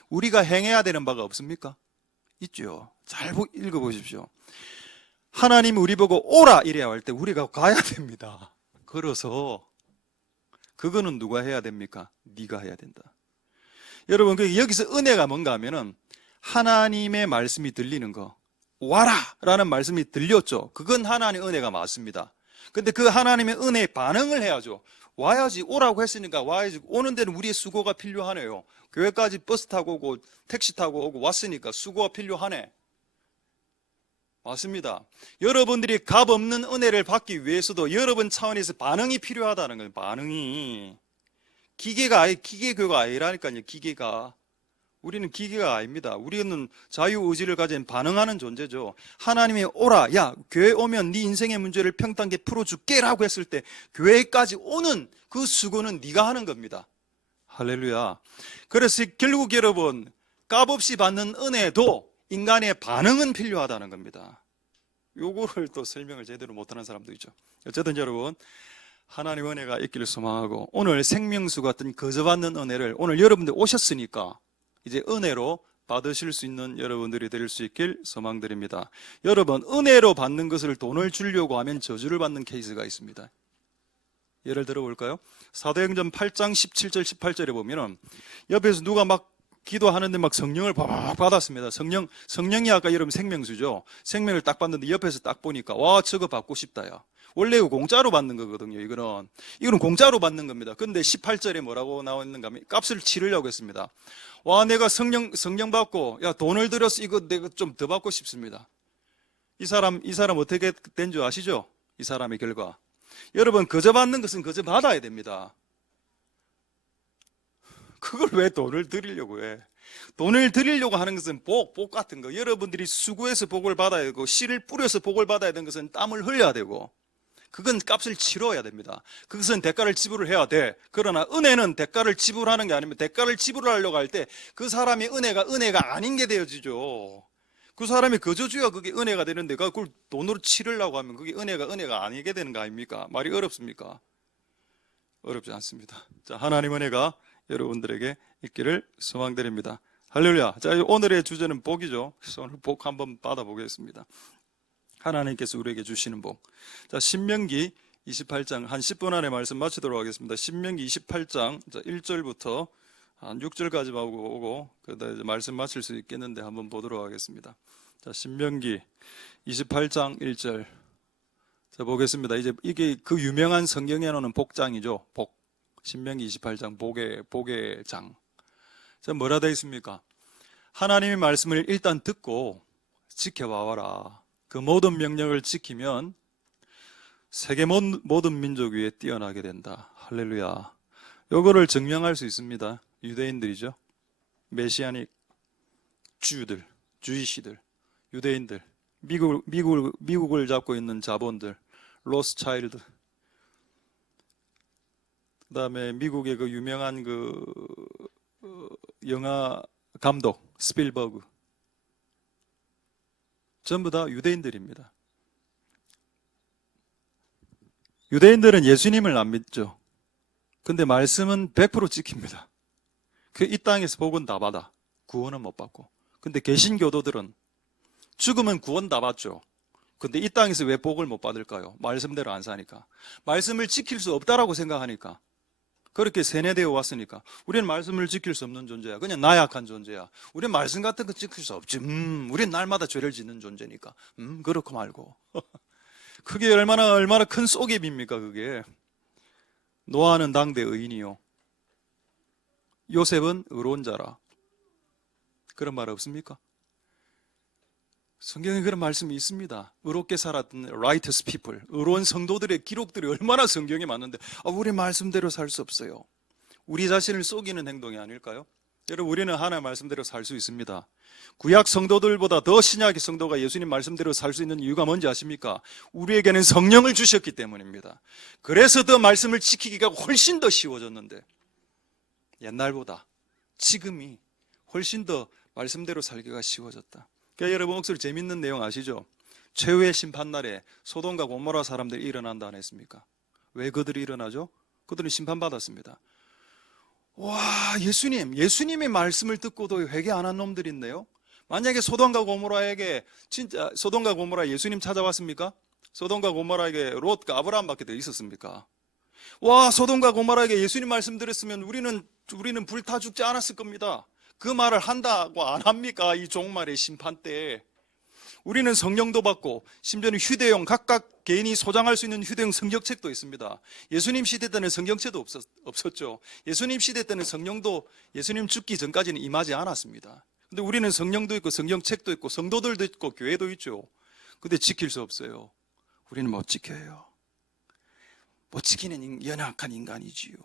우리가 행해야 되는 바가 없습니까? 있죠. 잘 읽어보십시오. 하나님이 우리 보고 오라 이래야 할 때 우리가 가야 됩니다. 걸어서. 그거는 누가 해야 됩니까? 네가 해야 된다. 여러분 여기서 은혜가 뭔가 하면은 하나님의 말씀이 들리는 거, 와라 라는 말씀이 들렸죠. 그건 하나님의 은혜가 맞습니다. 근데 그 하나님의 은혜에 반응을 해야죠. 와야지. 오라고 했으니까 와야지. 오는 데는 우리의 수고가 필요하네요. 교회까지 버스 타고 오고 택시 타고 오고 왔으니까 수고가 필요하네. 맞습니다. 여러분들이 값 없는 은혜를 받기 위해서도 여러분 차원에서 반응이 필요하다는 거예요. 반응이. 기계교가 아니라니까요. 기계가. 우리는 기계가 아닙니다. 우리는 자유의지를 가진 반응하는 존재죠. 하나님이 오라, 야 교회 오면 네 인생의 문제를 평탄하게 풀어줄게 라고 했을 때 교회까지 오는 그 수고는 네가 하는 겁니다. 할렐루야. 그래서 결국 여러분 값없이 받는 은혜도 인간의 반응은 필요하다는 겁니다. 요거를 또 설명을 제대로 못하는 사람도 있죠. 어쨌든 여러분, 하나님 은혜가 있기를 소망하고, 오늘 생명수 같은 거저받는 은혜를 오늘 여러분들 오셨으니까 이제 은혜로 받으실 수 있는 여러분들이 될 수 있길 소망드립니다. 여러분, 은혜로 받는 것을 돈을 주려고 하면 저주를 받는 케이스가 있습니다. 예를 들어 볼까요? 사도행전 8장 17절 18절에 보면은 옆에서 누가 막 기도하는데 막 성령을 팍 받았습니다. 성령이 아까 여러분 생명수죠. 생명을 딱 받는데 옆에서 딱 보니까 와, 저거 받고 싶다 야. 원래 이거 공짜로 받는 거거든요. 이거는 공짜로 받는 겁니다. 근데 18절에 뭐라고 나와 있는가 하면 값을 치르려고 했습니다. 와, 내가 성령 받고 야, 돈을 들여서 이거 내가 좀 더 받고 싶습니다. 이 사람 어떻게 된 줄 아시죠? 이 사람의 결과. 여러분, 거저 받는 것은 거저 받아야 됩니다. 그걸 왜 돈을 드리려고 해? 돈을 드리려고 하는 것은 복 같은 거. 여러분들이 수고해서 복을 받아야 되고, 씨를 뿌려서 복을 받아야 되는 것은 땀을 흘려야 되고, 그건 값을 치러야 됩니다. 그것은 대가를 지불을 해야 돼. 그러나 은혜는 대가를 지불하는 게 아니면 대가를 지불하려고 할 때 그 사람의 은혜가 아닌 게 되어지죠. 그 사람이 거저줘야 그게 은혜가 되는데 그걸 돈으로 치르려고 하면 그게 은혜가 아니게 되는 거 아닙니까? 말이 어렵습니까? 어렵지 않습니다. 자, 하나님 은혜가 여러분들에게 있기를 소망드립니다. 할렐루야. 자, 오늘의 주제는 복이죠. 그래서 오늘 복 한번 받아보겠습니다. 하나님께서 우리에게 주시는 복. 자, 신명기 28장 한 10분 안에 말씀 마치도록 하겠습니다. 신명기 28장 1절부터 한 6절까지 오고 그러다 이제 말씀 마칠 수 있겠는데 한번 보도록 하겠습니다. 자, 신명기 28장 1절. 자, 보겠습니다. 이제 이게 그 유명한 성경에 나오는 복장이죠. 복. 신명기 28장 복의 장. 자, 뭐라 되어 있습니까? 하나님의 말씀을 일단 듣고 지켜봐와라. 그 모든 명령을 지키면 세계 모든 민족 위에 뛰어나게 된다. 할렐루야. 요거를 증명할 수 있습니다. 유대인들이죠. 메시아닉 주들, 주이시들, 유대인들, 미국을 잡고 있는 자본들, 로스차일드. 그 다음에 미국의 그 유명한 영화 감독 스필버그. 전부 다 유대인들입니다. 유대인들은 예수님을 안 믿죠. 근데 말씀은 100% 지킵니다. 이 땅에서 복은 다 받아. 구원은 못 받고. 근데 개신교도들은 죽으면 구원 다 받죠. 근데 이 땅에서 왜 복을 못 받을까요? 말씀대로 안 사니까. 말씀을 지킬 수 없다라고 생각하니까. 그렇게 세뇌되어 왔으니까. 우리는 말씀을 지킬 수 없는 존재야. 그냥 나약한 존재야. 우리는 말씀 같은 거 지킬 수 없지. 우리는 날마다 죄를 짓는 존재니까. 그렇고 말고. 그게 얼마나 큰 속입입니까, 그게. 노아는 당대 의인이요. 요셉은 의로운 자라. 그런 말 없습니까? 성경에 그런 말씀이 있습니다. 의롭게 살았던 righteous people, 의로운 성도들의 기록들이 얼마나 성경에 많은데 우리 말씀대로 살 수 없어요. 우리 자신을 속이는 행동이 아닐까요? 여러분, 우리는 하나님의 말씀대로 살 수 있습니다. 구약 성도들보다 더 신약의 성도가 예수님 말씀대로 살 수 있는 이유가 뭔지 아십니까? 우리에게는 성령을 주셨기 때문입니다. 그래서 더 말씀을 지키기가 훨씬 더 쉬워졌는데, 옛날보다 지금이 훨씬 더 말씀대로 살기가 쉬워졌다. 그러니까 여러분, 혹시 재밌는 내용 아시죠? 최후의 심판날에 소돔과 고모라 사람들이 일어난다 안 했습니까? 왜 그들이 일어나죠? 그들은 심판받았습니다. 와, 예수님의 말씀을 듣고도 회개 안 한 놈들이 있네요. 만약에 소돔과 고모라에게 진짜 소돔과 고모라 예수님 찾아왔습니까? 소돔과 고모라에게 롯과 아브라함밖에 더 있었습니까? 와, 소돔과 고모라에게 예수님 말씀 들었으면 우리는 불타 죽지 않았을 겁니다. 그 말을 한다고 안 합니까? 이 종말의 심판 때. 우리는 성령도 받고 심지어는 휴대용 각각 개인이 소장할 수 있는 휴대용 성경책도 있습니다. 예수님 시대 때는 성경책도 없었죠. 예수님 시대 때는 성령도 예수님 죽기 전까지는 임하지 않았습니다. 근데 우리는 성령도 있고 성경책도 있고 성도들도 있고 교회도 있죠. 근데 지킬 수 없어요. 우리는 못 지켜요. 못 지키는 연약한 인간이지요.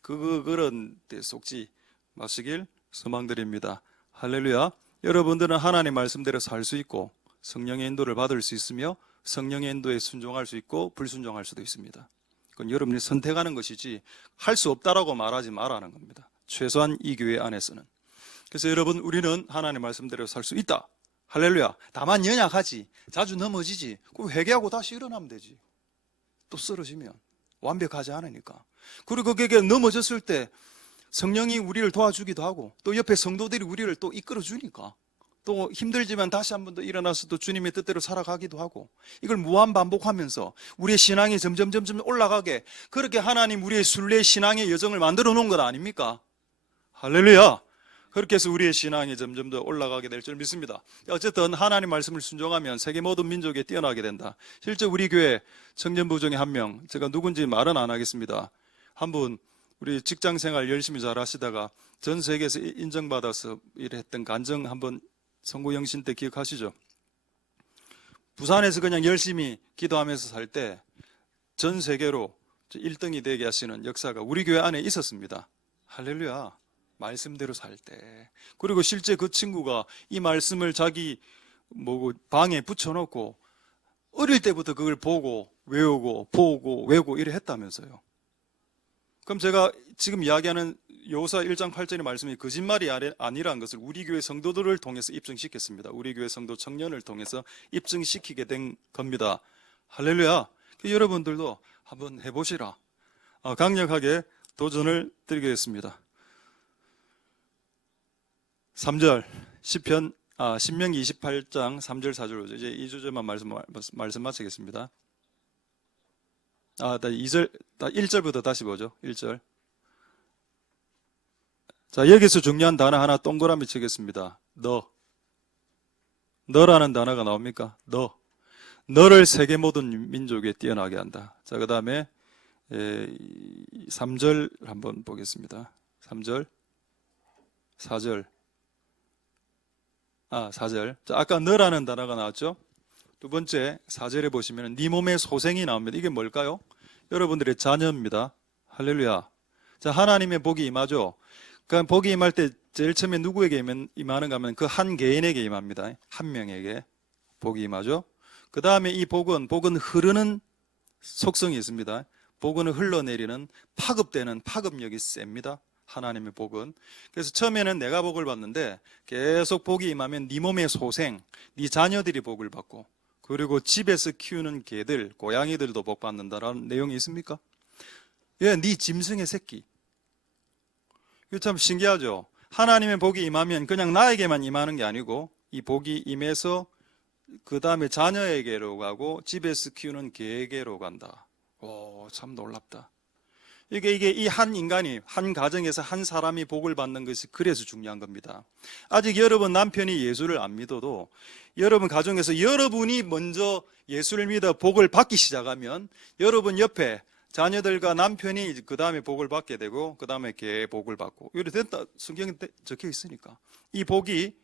그런 데 속지 마시길 소망드립니다. 할렐루야. 여러분들은 하나님 말씀대로 살 수 있고 성령의 인도를 받을 수 있으며 성령의 인도에 순종할 수 있고 불순종할 수도 있습니다. 그건 여러분이 선택하는 것이지 할 수 없다라고 말하지 말라는 겁니다. 최소한 이 교회 안에서는. 그래서 여러분, 우리는 하나님의 말씀대로 살 수 있다. 할렐루야. 다만 연약하지. 자주 넘어지지. 그럼 회개하고 다시 일어나면 되지. 또 쓰러지면. 완벽하지 않으니까. 그리고 그게 넘어졌을 때 성령이 우리를 도와주기도 하고 또 옆에 성도들이 우리를 또 이끌어 주니까 또 힘들지만 다시 한 번 더 일어나서 또 주님의 뜻대로 살아가기도 하고, 이걸 무한 반복하면서 우리의 신앙이 점점 올라가게, 그렇게 하나님 우리의 순례 신앙의 여정을 만들어 놓은 것 아닙니까? 할렐루야. 그렇게 해서 우리의 신앙이 점점 더 올라가게 될 줄 믿습니다. 어쨌든 하나님 말씀을 순종하면 세계 모든 민족에 뛰어나게 된다. 실제 우리 교회 청년부 중에 한 명, 제가 누군지 말은 안 하겠습니다. 한 분, 우리 직장생활 열심히 잘 하시다가 전 세계에서 인정받아서 일했던 간증 한번 선구영신 때 기억하시죠? 부산에서 그냥 열심히 기도하면서 살 때 전 세계로 1등이 되게 하시는 역사가 우리 교회 안에 있었습니다. 할렐루야. 말씀대로 살 때. 그리고 실제 그 친구가 이 말씀을 자기 방에 붙여놓고 어릴 때부터 그걸 보고 외우고 보고 외우고 이래 했다면서요. 그럼 제가 지금 이야기하는 요사 1장 8절의 말씀이 거짓말이 아니라는 것을 우리 교회 성도들을 통해서 입증시켰습니다. 우리 교회 성도 청년을 통해서 입증시키게 된 겁니다. 할렐루야. 여러분들도 한번 해보시라. 강력하게 도전을 드리겠습니다. 3절 신명기 28장 3절 4절로 이제 이 주제만 말씀 마치겠습니다. 1절부터 다시 보죠. 1절. 자, 여기서 중요한 단어 하나 동그라미 치겠습니다. 너라는 단어가 나옵니까? 너를 세계 모든 민족에 뛰어나게 한다. 자, 그 다음에 3절 한번 보겠습니다. 3절 4절 4절. 자, 아까 너라는 단어가 나왔죠? 두 번째 4절에 보시면 네 몸의 소생이 나옵니다. 이게 뭘까요? 여러분들의 자녀입니다. 할렐루야. 자, 하나님의 복이 임하죠. 그러니까 복이 임할 때 제일 처음에 누구에게 임하는가 하면 그 한 개인에게 임합니다. 한 명에게 복이 임하죠. 그 다음에 이 복은 흐르는 속성이 있습니다. 복은 흘러내리는 파급되는 파급력이 셉니다. 하나님의 복은. 그래서 처음에는 내가 복을 받는데 계속 복이 임하면 네 몸의 소생, 네 자녀들이 복을 받고, 그리고 집에서 키우는 개들, 고양이들도 복 받는다라는 내용이 있습니까? 예, 네 짐승의 새끼. 이거 참 신기하죠? 하나님의 복이 임하면 그냥 나에게만 임하는 게 아니고 이 복이 임해서 그 다음에 자녀에게로 가고 집에서 키우는 개에게로 간다. 오, 참 놀랍다. 이게 이 한 인간이, 한 가정에서 한 사람이 복을 받는 것이 그래서 중요한 겁니다. 아직 여러분 남편이 예수를 안 믿어도 여러분 가정에서 여러분이 먼저 예수를 믿어 복을 받기 시작하면 여러분 옆에 자녀들과 남편이 그 다음에 복을 받게 되고 그 다음에 개의 복을 받고 이렇게 된다. 성경에 적혀 있으니까. 이 복이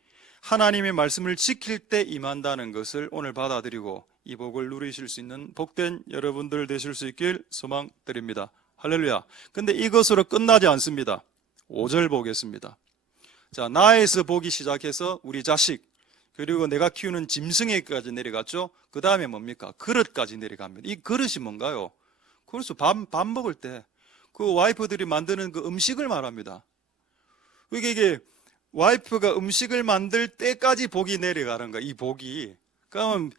하나님의 말씀을 지킬 때 임한다는 것을 오늘 받아들이고 이 복을 누리실 수 있는 복된 여러분들 되실 수 있길 소망드립니다. 할렐루야. 근데 이것으로 끝나지 않습니다. 5절 보겠습니다. 자, 나에서 복이 시작해서 우리 자식, 그리고 내가 키우는 짐승에게까지 내려갔죠. 그 다음에 뭡니까? 그릇까지 내려갑니다. 이 그릇이 뭔가요? 그래서 밥 먹을 때 그 와이프들이 만드는 그 음식을 말합니다. 이게 와이프가 음식을 만들 때까지 복이 내려가는 거야. 이 복이. 그러면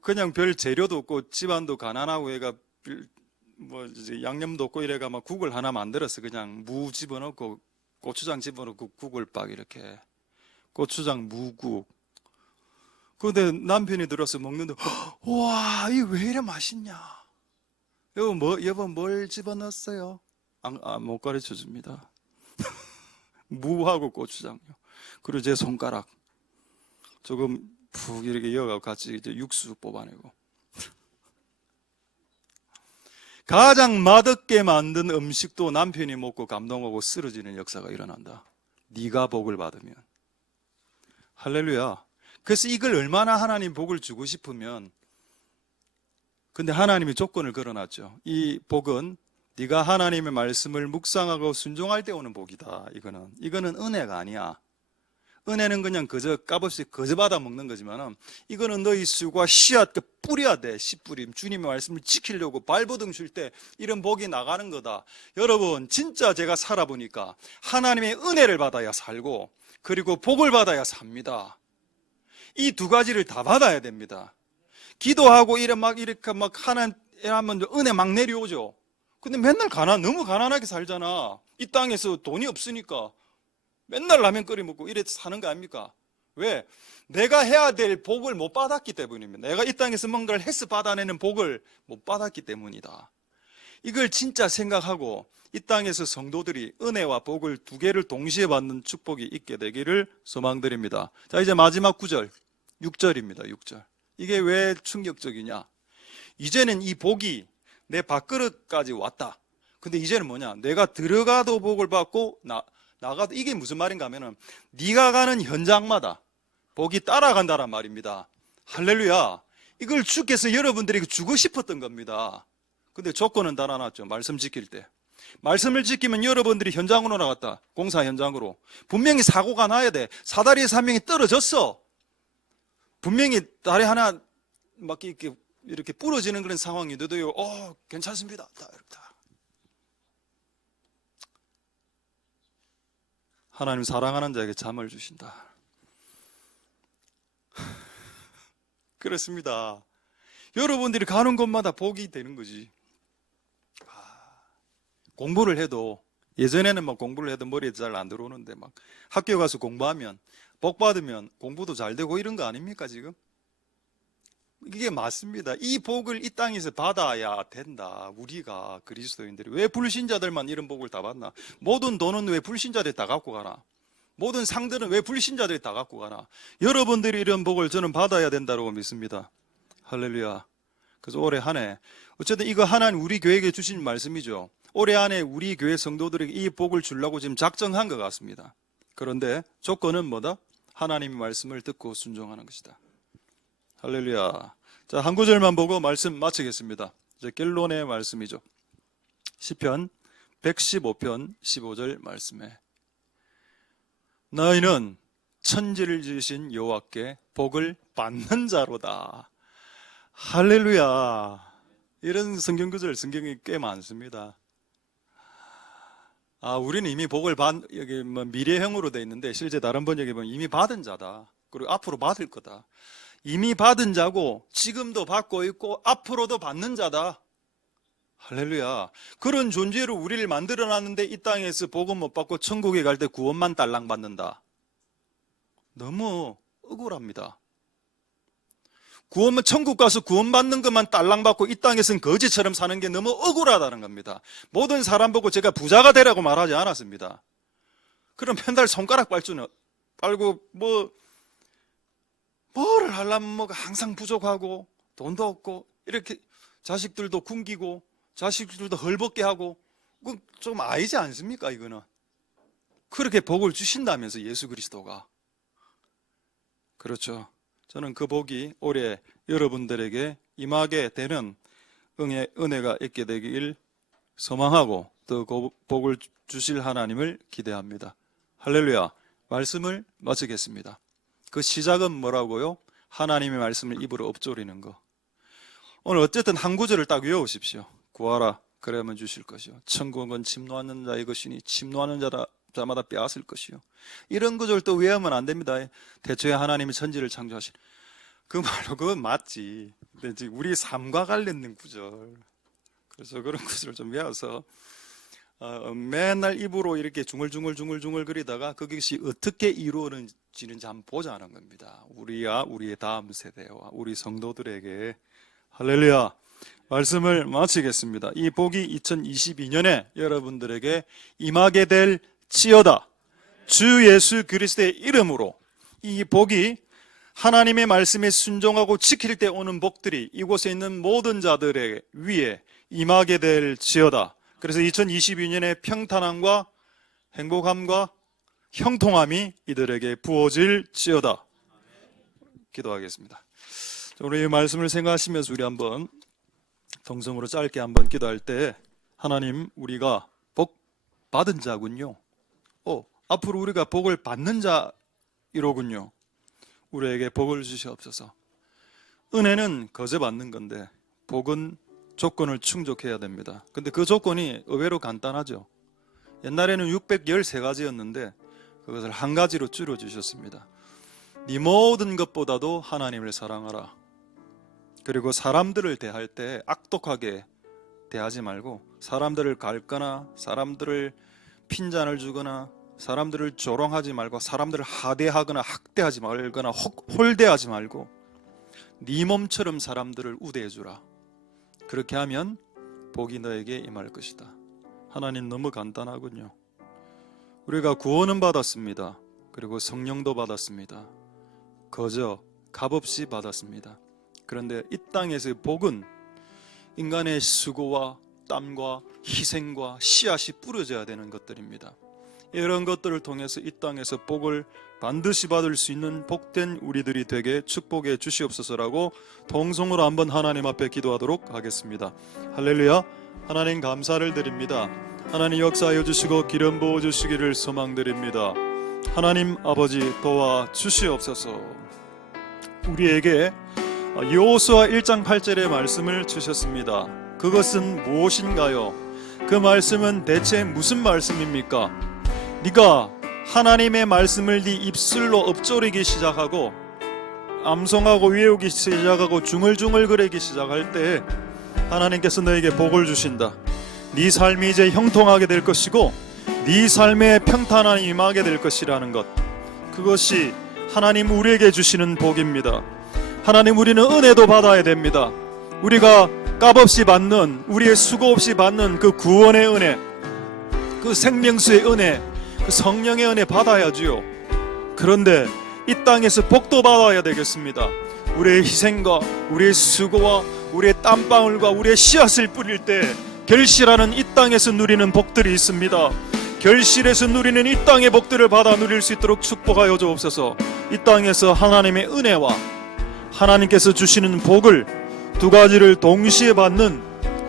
그냥 별 재료도 없고 집안도 가난하고 얘가 이제 양념도 없고 이래가 막 국을 하나 만들었어. 그냥 무 집어넣고 고추장 집어넣고 국을 빡 이렇게 고추장 무국. 근데 남편이 들어서 먹는데 와, 이게 왜 이래 맛있냐? 여보 뭘 집어넣었어요? 못 가르쳐 줍니다. 무하고 고추장요. 그리고 제 손가락 조금 푹 이렇게 이어가고 같이 이제 육수 뽑아내고. 가장 맛없게 만든 음식도 남편이 먹고 감동하고 쓰러지는 역사가 일어난다. 네가 복을 받으면. 할렐루야. 그래서 이걸 얼마나 하나님 복을 주고 싶으면, 근데 하나님이 조건을 걸어놨죠. 이 복은 네가 하나님의 말씀을 묵상하고 순종할 때 오는 복이다. 이거는 은혜가 아니야. 은혜는 그냥 그저 값없이 거저 받아 먹는 거지만 이거는 너희 수고와 씨앗 뿌려야 돼. 씨 뿌림. 주님의 말씀을 지키려고 발버둥 칠 때 이런 복이 나가는 거다. 여러분 진짜 제가 살아보니까 하나님의 은혜를 받아야 살고 그리고 복을 받아야 삽니다. 이 두 가지를 다 받아야 됩니다. 기도하고 이렇게 막 하면 은혜 막 내려오죠. 근데 맨날 너무 가난하게 살잖아. 이 땅에서 돈이 없으니까 맨날 라면 끓여 먹고 이래 사는 거 아닙니까? 왜? 내가 해야 될 복을 못 받았기 때문입니다. 내가 이 땅에서 뭔가를 해서 받아내는 복을 못 받았기 때문이다. 이걸 진짜 생각하고 이 땅에서 성도들이 은혜와 복을 두 개를 동시에 받는 축복이 있게 되기를 소망드립니다. 자, 이제 마지막 구절 6절입니다. 6절. 이게 왜 충격적이냐? 이제는 이 복이 내 밥그릇까지 왔다. 근데 이제는 뭐냐? 내가 들어가도 복을 받고 나가도, 이게 무슨 말인가 하면은 네가 가는 현장마다 복이 따라간다란 말입니다. 할렐루야. 이걸 주께서 여러분들에게 주고 싶었던 겁니다. 근데 조건은 달아놨죠. 말씀 지킬 때. 말씀을 지키면 여러분들이 현장으로 나갔다. 공사 현장으로. 분명히 사고가 나야 돼. 사다리에서 한 명이 떨어졌어. 분명히 다리 하나 막 이렇게 부러지는 그런 상황인데도요, 괜찮습니다. 하나님 사랑하는 자에게 잠을 주신다. 그렇습니다. 여러분들이 가는 곳마다 복이 되는 거지. 공부를 해도, 예전에는 막 공부를 해도 머리에 잘 안 들어오는데 막 학교 가서 공부하면, 복 받으면 공부도 잘 되고 이런 거 아닙니까 지금? 이게 맞습니다. 이 복을 이 땅에서 받아야 된다. 우리가 그리스도인들이. 왜 불신자들만 이런 복을 다 받나? 모든 돈은 왜 불신자들이 다 갖고 가나? 모든 상들은 왜 불신자들이 다 갖고 가나? 여러분들이 이런 복을 저는 받아야 된다고 믿습니다. 할렐루야. 그래서 올해 한 해, 어쨌든 이거 하나님 우리 교회에게 주신 말씀이죠. 올해 안에 우리 교회 성도들에게 이 복을 주려고 지금 작정한 것 같습니다. 그런데 조건은 뭐다? 하나님의 말씀을 듣고 순종하는 것이다. 할렐루야. 자, 한 구절만 보고 말씀 마치겠습니다. 이제 결론의 말씀이죠. 시편 115편 15절 말씀에 너희는 천지를 지으신 여호와께 복을 받는 자로다. 할렐루야. 이런 성경 구절 성경이 꽤 많습니다. 우리는 이미 복을 여기 미래형으로 돼 있는데 실제 다른 번역에 보면 이미 받은 자다. 그리고 앞으로 받을 거다. 이미 받은 자고 지금도 받고 있고 앞으로도 받는 자다. 할렐루야. 그런 존재로 우리를 만들어놨는데 이 땅에서 복은 못 받고 천국에 갈 때 구원만 딸랑 받는다. 너무 억울합니다. 천국 가서 구원받는 것만 딸랑 받고 이 땅에서는 거지처럼 사는 게 너무 억울하다는 겁니다. 모든 사람 보고 제가 부자가 되라고 말하지 않았습니다. 그럼 맨날 손가락 빨고 뭐를 하려면 뭐가 항상 부족하고 돈도 없고 이렇게 자식들도 굶기고 자식들도 헐벗게 하고 그건 좀 아니지 않습니까? 이거는 그렇게 복을 주신다면서 예수 그리스도가. 그렇죠. 저는 그 복이 올해 여러분들에게 임하게 되는 은혜가 있게 되길 소망하고 또 그 복을 주실 하나님을 기대합니다. 할렐루야. 말씀을 마치겠습니다. 그 시작은 뭐라고요? 하나님의 말씀을 입으로 엎조리는 거. 오늘 어쨌든 한 구절을 딱 외우십시오. 구하라 그러면 주실 것이요 천국은 침노하는 자의 것이니 침노하는 자마다 빼앗을 것이요. 이런 구절 또 외우면 안 됩니다. 대초에 하나님이 천지를 창조하신 그 말로 그건 맞지. 근데 지금 우리 삶과 관련된 구절. 그래서 그런 구절을 좀 외워서 맨날 입으로 이렇게 중얼중얼 거리다가 그것이 어떻게 이루어지는지 한번 보자는 겁니다. 우리와 우리의 다음 세대와 우리 성도들에게. 할렐루야. 말씀을 마치겠습니다. 이 복이 2022년에 여러분들에게 임하게 될지어다. 주 예수 그리스도의 이름으로 이 복이 하나님의 말씀에 순종하고 지킬 때 오는 복들이 이곳에 있는 모든 자들의 위에 임하게 될지어다. 그래서 2022년에 평탄함과 행복함과 형통함이 이들에게 부어질지어다. 기도하겠습니다. 우리 말씀을 생각하시면서 우리 한번 동성으로 짧게 한번 기도할 때 하나님 우리가 복 받은 자군요. 앞으로 우리가 복을 받는 자이로군요. 우리에게 복을 주시옵소서. 은혜는 거저 받는 건데 복은 조건을 충족해야 됩니다. 근데 그 조건이 의외로 간단하죠. 옛날에는 613가지였는데 그것을 한 가지로 줄여주셨습니다. 네 모든 것보다도 하나님을 사랑하라. 그리고 사람들을 대할 때 악독하게 대하지 말고 사람들을 갈거나 사람들을 핀잔을 주거나 사람들을 조롱하지 말고 사람들을 하대하거나 학대하지 말거나 홀대하지 말고 네 몸처럼 사람들을 우대해 주라. 그렇게 하면 복이 너에게 임할 것이다. 하나님 너무 간단하군요. 우리가 구원은 받았습니다. 그리고 성령도 받았습니다. 거저 값없이 받았습니다. 그런데 이 땅에서의 복은 인간의 수고와 땀과 희생과 씨앗이 뿌려져야 되는 것들입니다. 이런 것들을 통해서 이 땅에서 복을 반드시 받을 수 있는 복된 우리들이 되게 축복해 주시옵소서라고 통성으로 한번 하나님 앞에 기도하도록 하겠습니다. 할렐루야. 하나님 감사를 드립니다. 하나님 역사하여 주시고 기름 부어 주시기를 소망드립니다. 하나님 아버지 도와 주시옵소서. 우리에게 여호수아 1장 8절의 말씀을 주셨습니다. 그것은 무엇인가요? 그 말씀은 대체 무슨 말씀입니까? 네가 하나님의 말씀을 네 입술로 읊조리기 시작하고 암송하고 외우기 시작하고 중얼중얼거리기 시작할 때 하나님께서 너에게 복을 주신다. 네 삶이 이제 형통하게 될 것이고 네 삶에 평탄함이 임하게 될 것이라는 것, 그것이 하나님 우리에게 주시는 복입니다. 하나님, 우리는 은혜도 받아야 됩니다. 우리가 값없이 받는, 우리의 수고 없이 받는 그 구원의 은혜, 그 생명수의 은혜, 그 성령의 은혜 받아야지요. 그런데 이 땅에서 복도 받아야 되겠습니다. 우리의 희생과 우리의 수고와 우리의 땀방울과 우리의 씨앗을 뿌릴 때 결실하는 이 땅에서 누리는 복들이 있습니다. 결실에서 누리는 이 땅의 복들을 받아 누릴 수 있도록 축복하여 주옵소서. 이 땅에서 하나님의 은혜와 하나님께서 주시는 복을 두 가지를 동시에 받는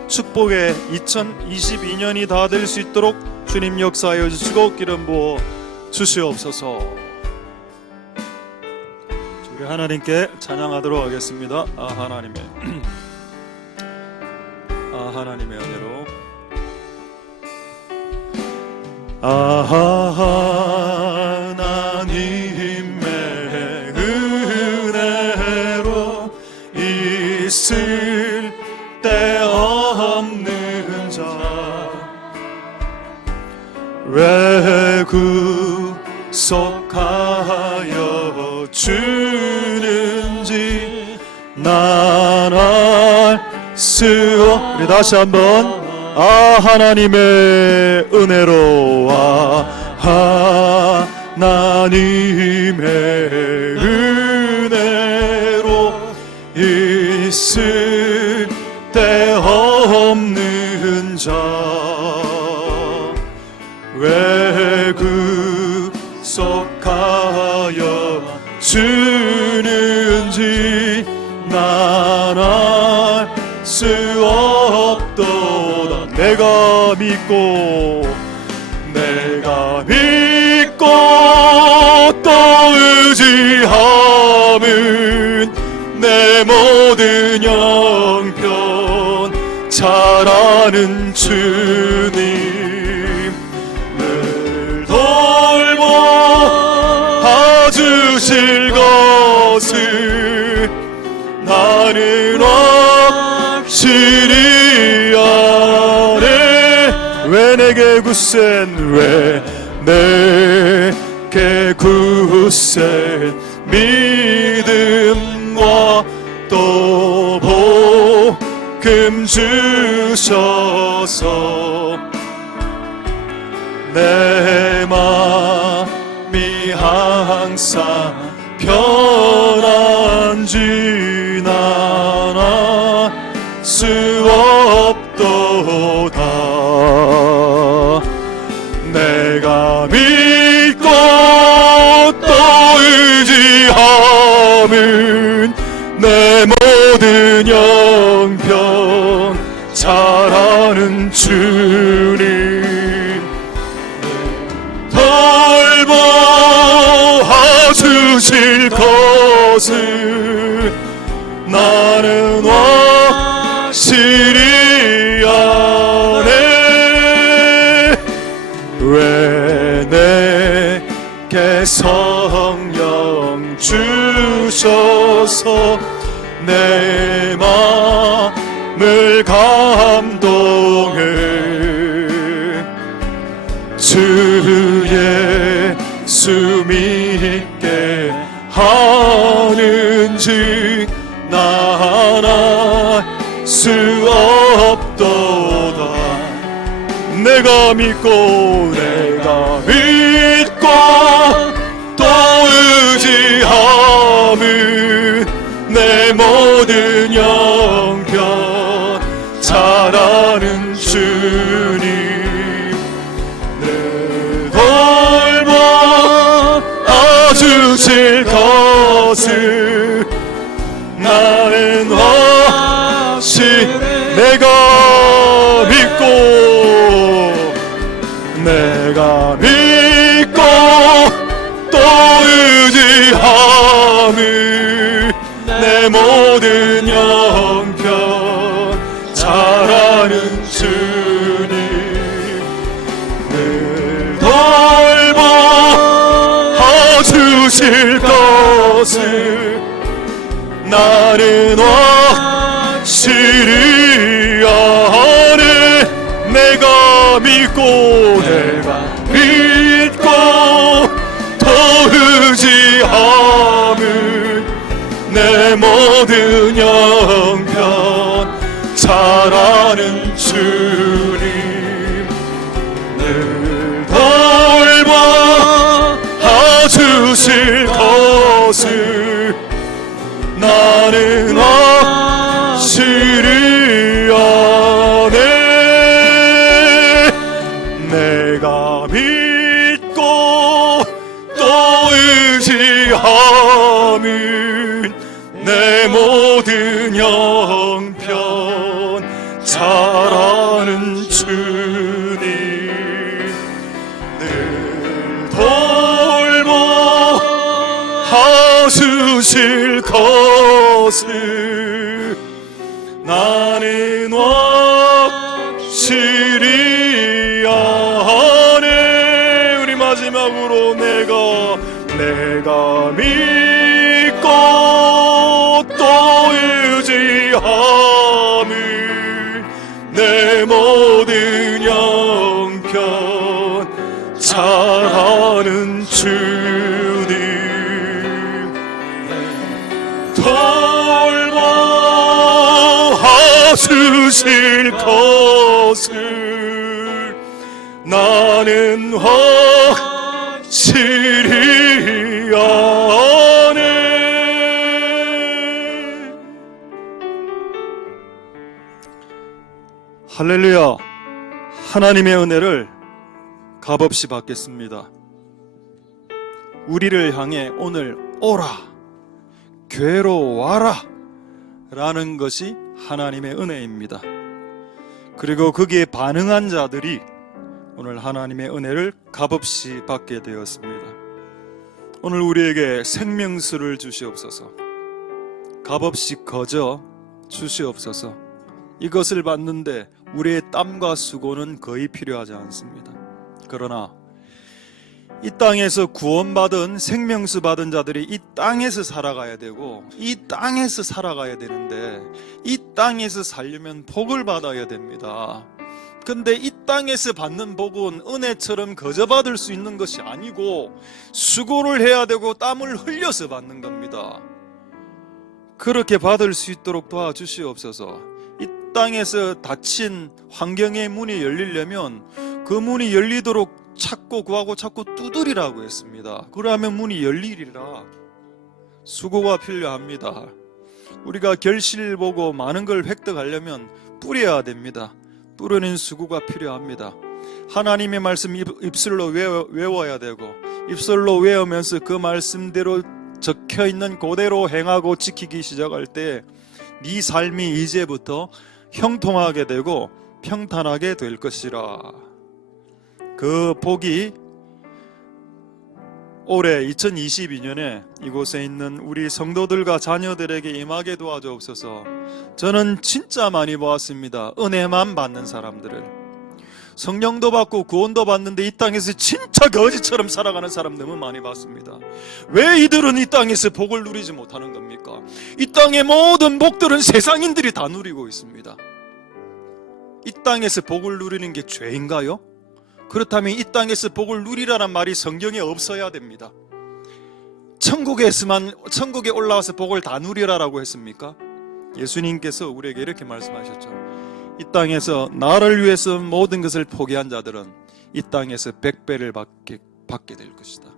축복의 2022년이 다 될 수 있도록 주님 역사하여 주시고 기름 부어 주시옵소서. 우리 하나님께 찬양하도록 하겠습니다. 하나님의 은혜로 하나님의 은혜로 있을 데 없는 자 왜 구속하여 주는지 난 알 수 없. 우리 다시 한번 하나님의 은혜로 하나님의 은혜로 있을 데 없는 자 왜 구속하여 주는지 난 알 수 없도다. 내가 믿고 또 의지함은 내 모든 형편 잘 아는 주님 늘 돌보아 주실 것을 나는 확실히 아네. 왜 내게 굳센 왜 내게 굳센 믿음과 또 복음 주셔서 내 맘이 항상 편한지 난 알 수 없도다. 내가 믿고 또 의지함은 내 모든 형편 잘 아는 주님 돌보아 주실 것을 나는 확실히 아네. 왜 내게 내 마음을 감동해 주 예수 믿게 하는지 나 하나 수 없도다. 내가 믿고 또 의지함은 내 모든 형편 잘하는 주님 내 돌봐주실 것을 나는 확실히 내가 믿고 또 의지함을 내 모든 형편 잘하는 주님 늘 돌봐주실 것을 나는 확실히 아네. 내가 믿고 또 의지함은 내 모든 형편 잘하는 주님 늘 돌봐주실 것을 나는 확실히 아네. 내가 믿고 또 의지함은 내 모든 형편 잘하는 주님 늘 돌봐주실 것을 나는 확실히 아네. 우리 마지막으로 내가 믿고 또 의지함을 내 모든 형편 잘하는 주님 돌봐주실 것을 나는 확실히 아네. 할렐루야. 하나님의 은혜를 값없이 받겠습니다. 우리를 향해 오늘 오라, 교회로 와라 라는 것이 하나님의 은혜입니다. 그리고 거기에 반응한 자들이 오늘 하나님의 은혜를 값없이 받게 되었습니다. 오늘 우리에게 생명수를 주시옵소서. 값없이 거저 주시옵소서. 이것을 받는데 우리의 땀과 수고는 거의 필요하지 않습니다. 그러나 이 땅에서 구원받은 생명수 받은 자들이 이 땅에서 살아가야 되고 이 땅에서 살아가야 되는데 이 땅에서 살려면 복을 받아야 됩니다. 근데 이 땅에서 받는 복은 은혜처럼 거저 받을 수 있는 것이 아니고 수고를 해야 되고 땀을 흘려서 받는 겁니다. 그렇게 받을 수 있도록 도와주시옵소서. 이 땅에서 닫힌 환경의 문이 열리려면 그 문이 열리도록 찾고 구하고 찾고 두드리라고 했습니다. 그러면 문이 열리리라. 수고가 필요합니다. 우리가 결실 보고 많은 걸 획득하려면 뿌려야 됩니다. 뿌리는 수고가 필요합니다. 하나님의 말씀 입술로 외워야 되고 입술로 외우면서 그 말씀대로 적혀있는 그대로 행하고 지키기 시작할 때 네 삶이 이제부터 형통하게 되고 평탄하게 될 것이라. 그 복이 올해 2022년에 이곳에 있는 우리 성도들과 자녀들에게 임하게 도와주옵소서. 저는 진짜 많이 보았습니다. 은혜만 받는 사람들을. 성령도 받고 구원도 받는데 이 땅에서 진짜 거지처럼 살아가는 사람 너무 많이 봤습니다. 왜 이들은 이 땅에서 복을 누리지 못하는 겁니까? 이 땅의 모든 복들은 세상인들이 다 누리고 있습니다. 이 땅에서 복을 누리는 게 죄인가요? 그렇다면 이 땅에서 복을 누리라는 말이 성경에 없어야 됩니다. 천국에 올라와서 복을 다 누리라라고 했습니까? 예수님께서 우리에게 이렇게 말씀하셨죠. 이 땅에서 나를 위해서 모든 것을 포기한 자들은 이 땅에서 100배를 받게 될 것이다.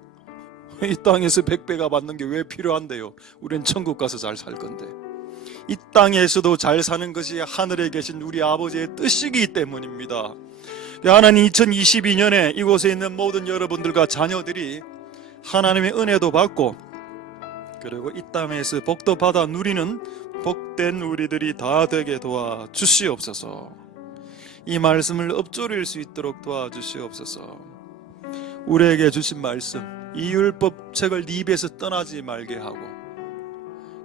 이 땅에서 100배가 받는 게 왜 필요한데요? 우린 천국 가서 잘 살 건데. 이 땅에서도 잘 사는 것이 하늘에 계신 우리 아버지의 뜻이기 때문입니다. 하나님 2022년에 이곳에 있는 모든 여러분들과 자녀들이 하나님의 은혜도 받고 그리고 이 땅에서 복도 받아 누리는 복된 우리들이 다 되게 도와주시옵소서. 이 말씀을 읊조릴 수 있도록 도와주시옵소서. 우리에게 주신 말씀, 이 율법 책을 네 입에서 떠나지 말게 하고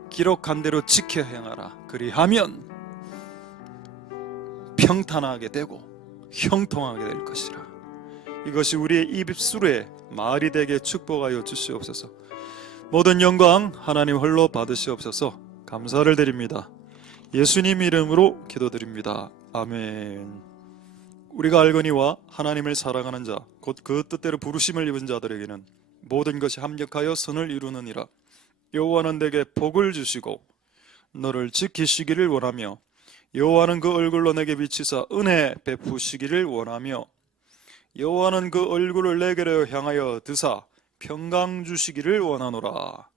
기록한 대로 지켜 행하라. 그리하면 평탄하게 되고 형통하게 될 것이라. 이것이 우리의 입술에 말이 되게 축복하여 주시옵소서. 모든 영광 하나님 홀로 받으시옵소서. 감사를 드립니다. 예수님 이름으로 기도드립니다. 아멘. 우리가 알거니와 하나님을 사랑하는 자 곧 그 뜻대로 부르심을 입은 자들에게는 모든 것이 합력하여 선을 이루느니라. 여호와는 내게 복을 주시고 너를 지키시기를 원하며 여호와는 그 얼굴로 내게 비치사 은혜 베푸시기를 원하며 여호와는 그 얼굴을 내게로 향하여 드사 평강 주시기를 원하노라.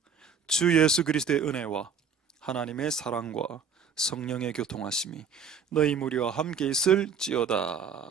주 예수 그리스도의 은혜와 하나님의 사랑과 성령의 교통하심이 너희 무리와 함께 있을지어다.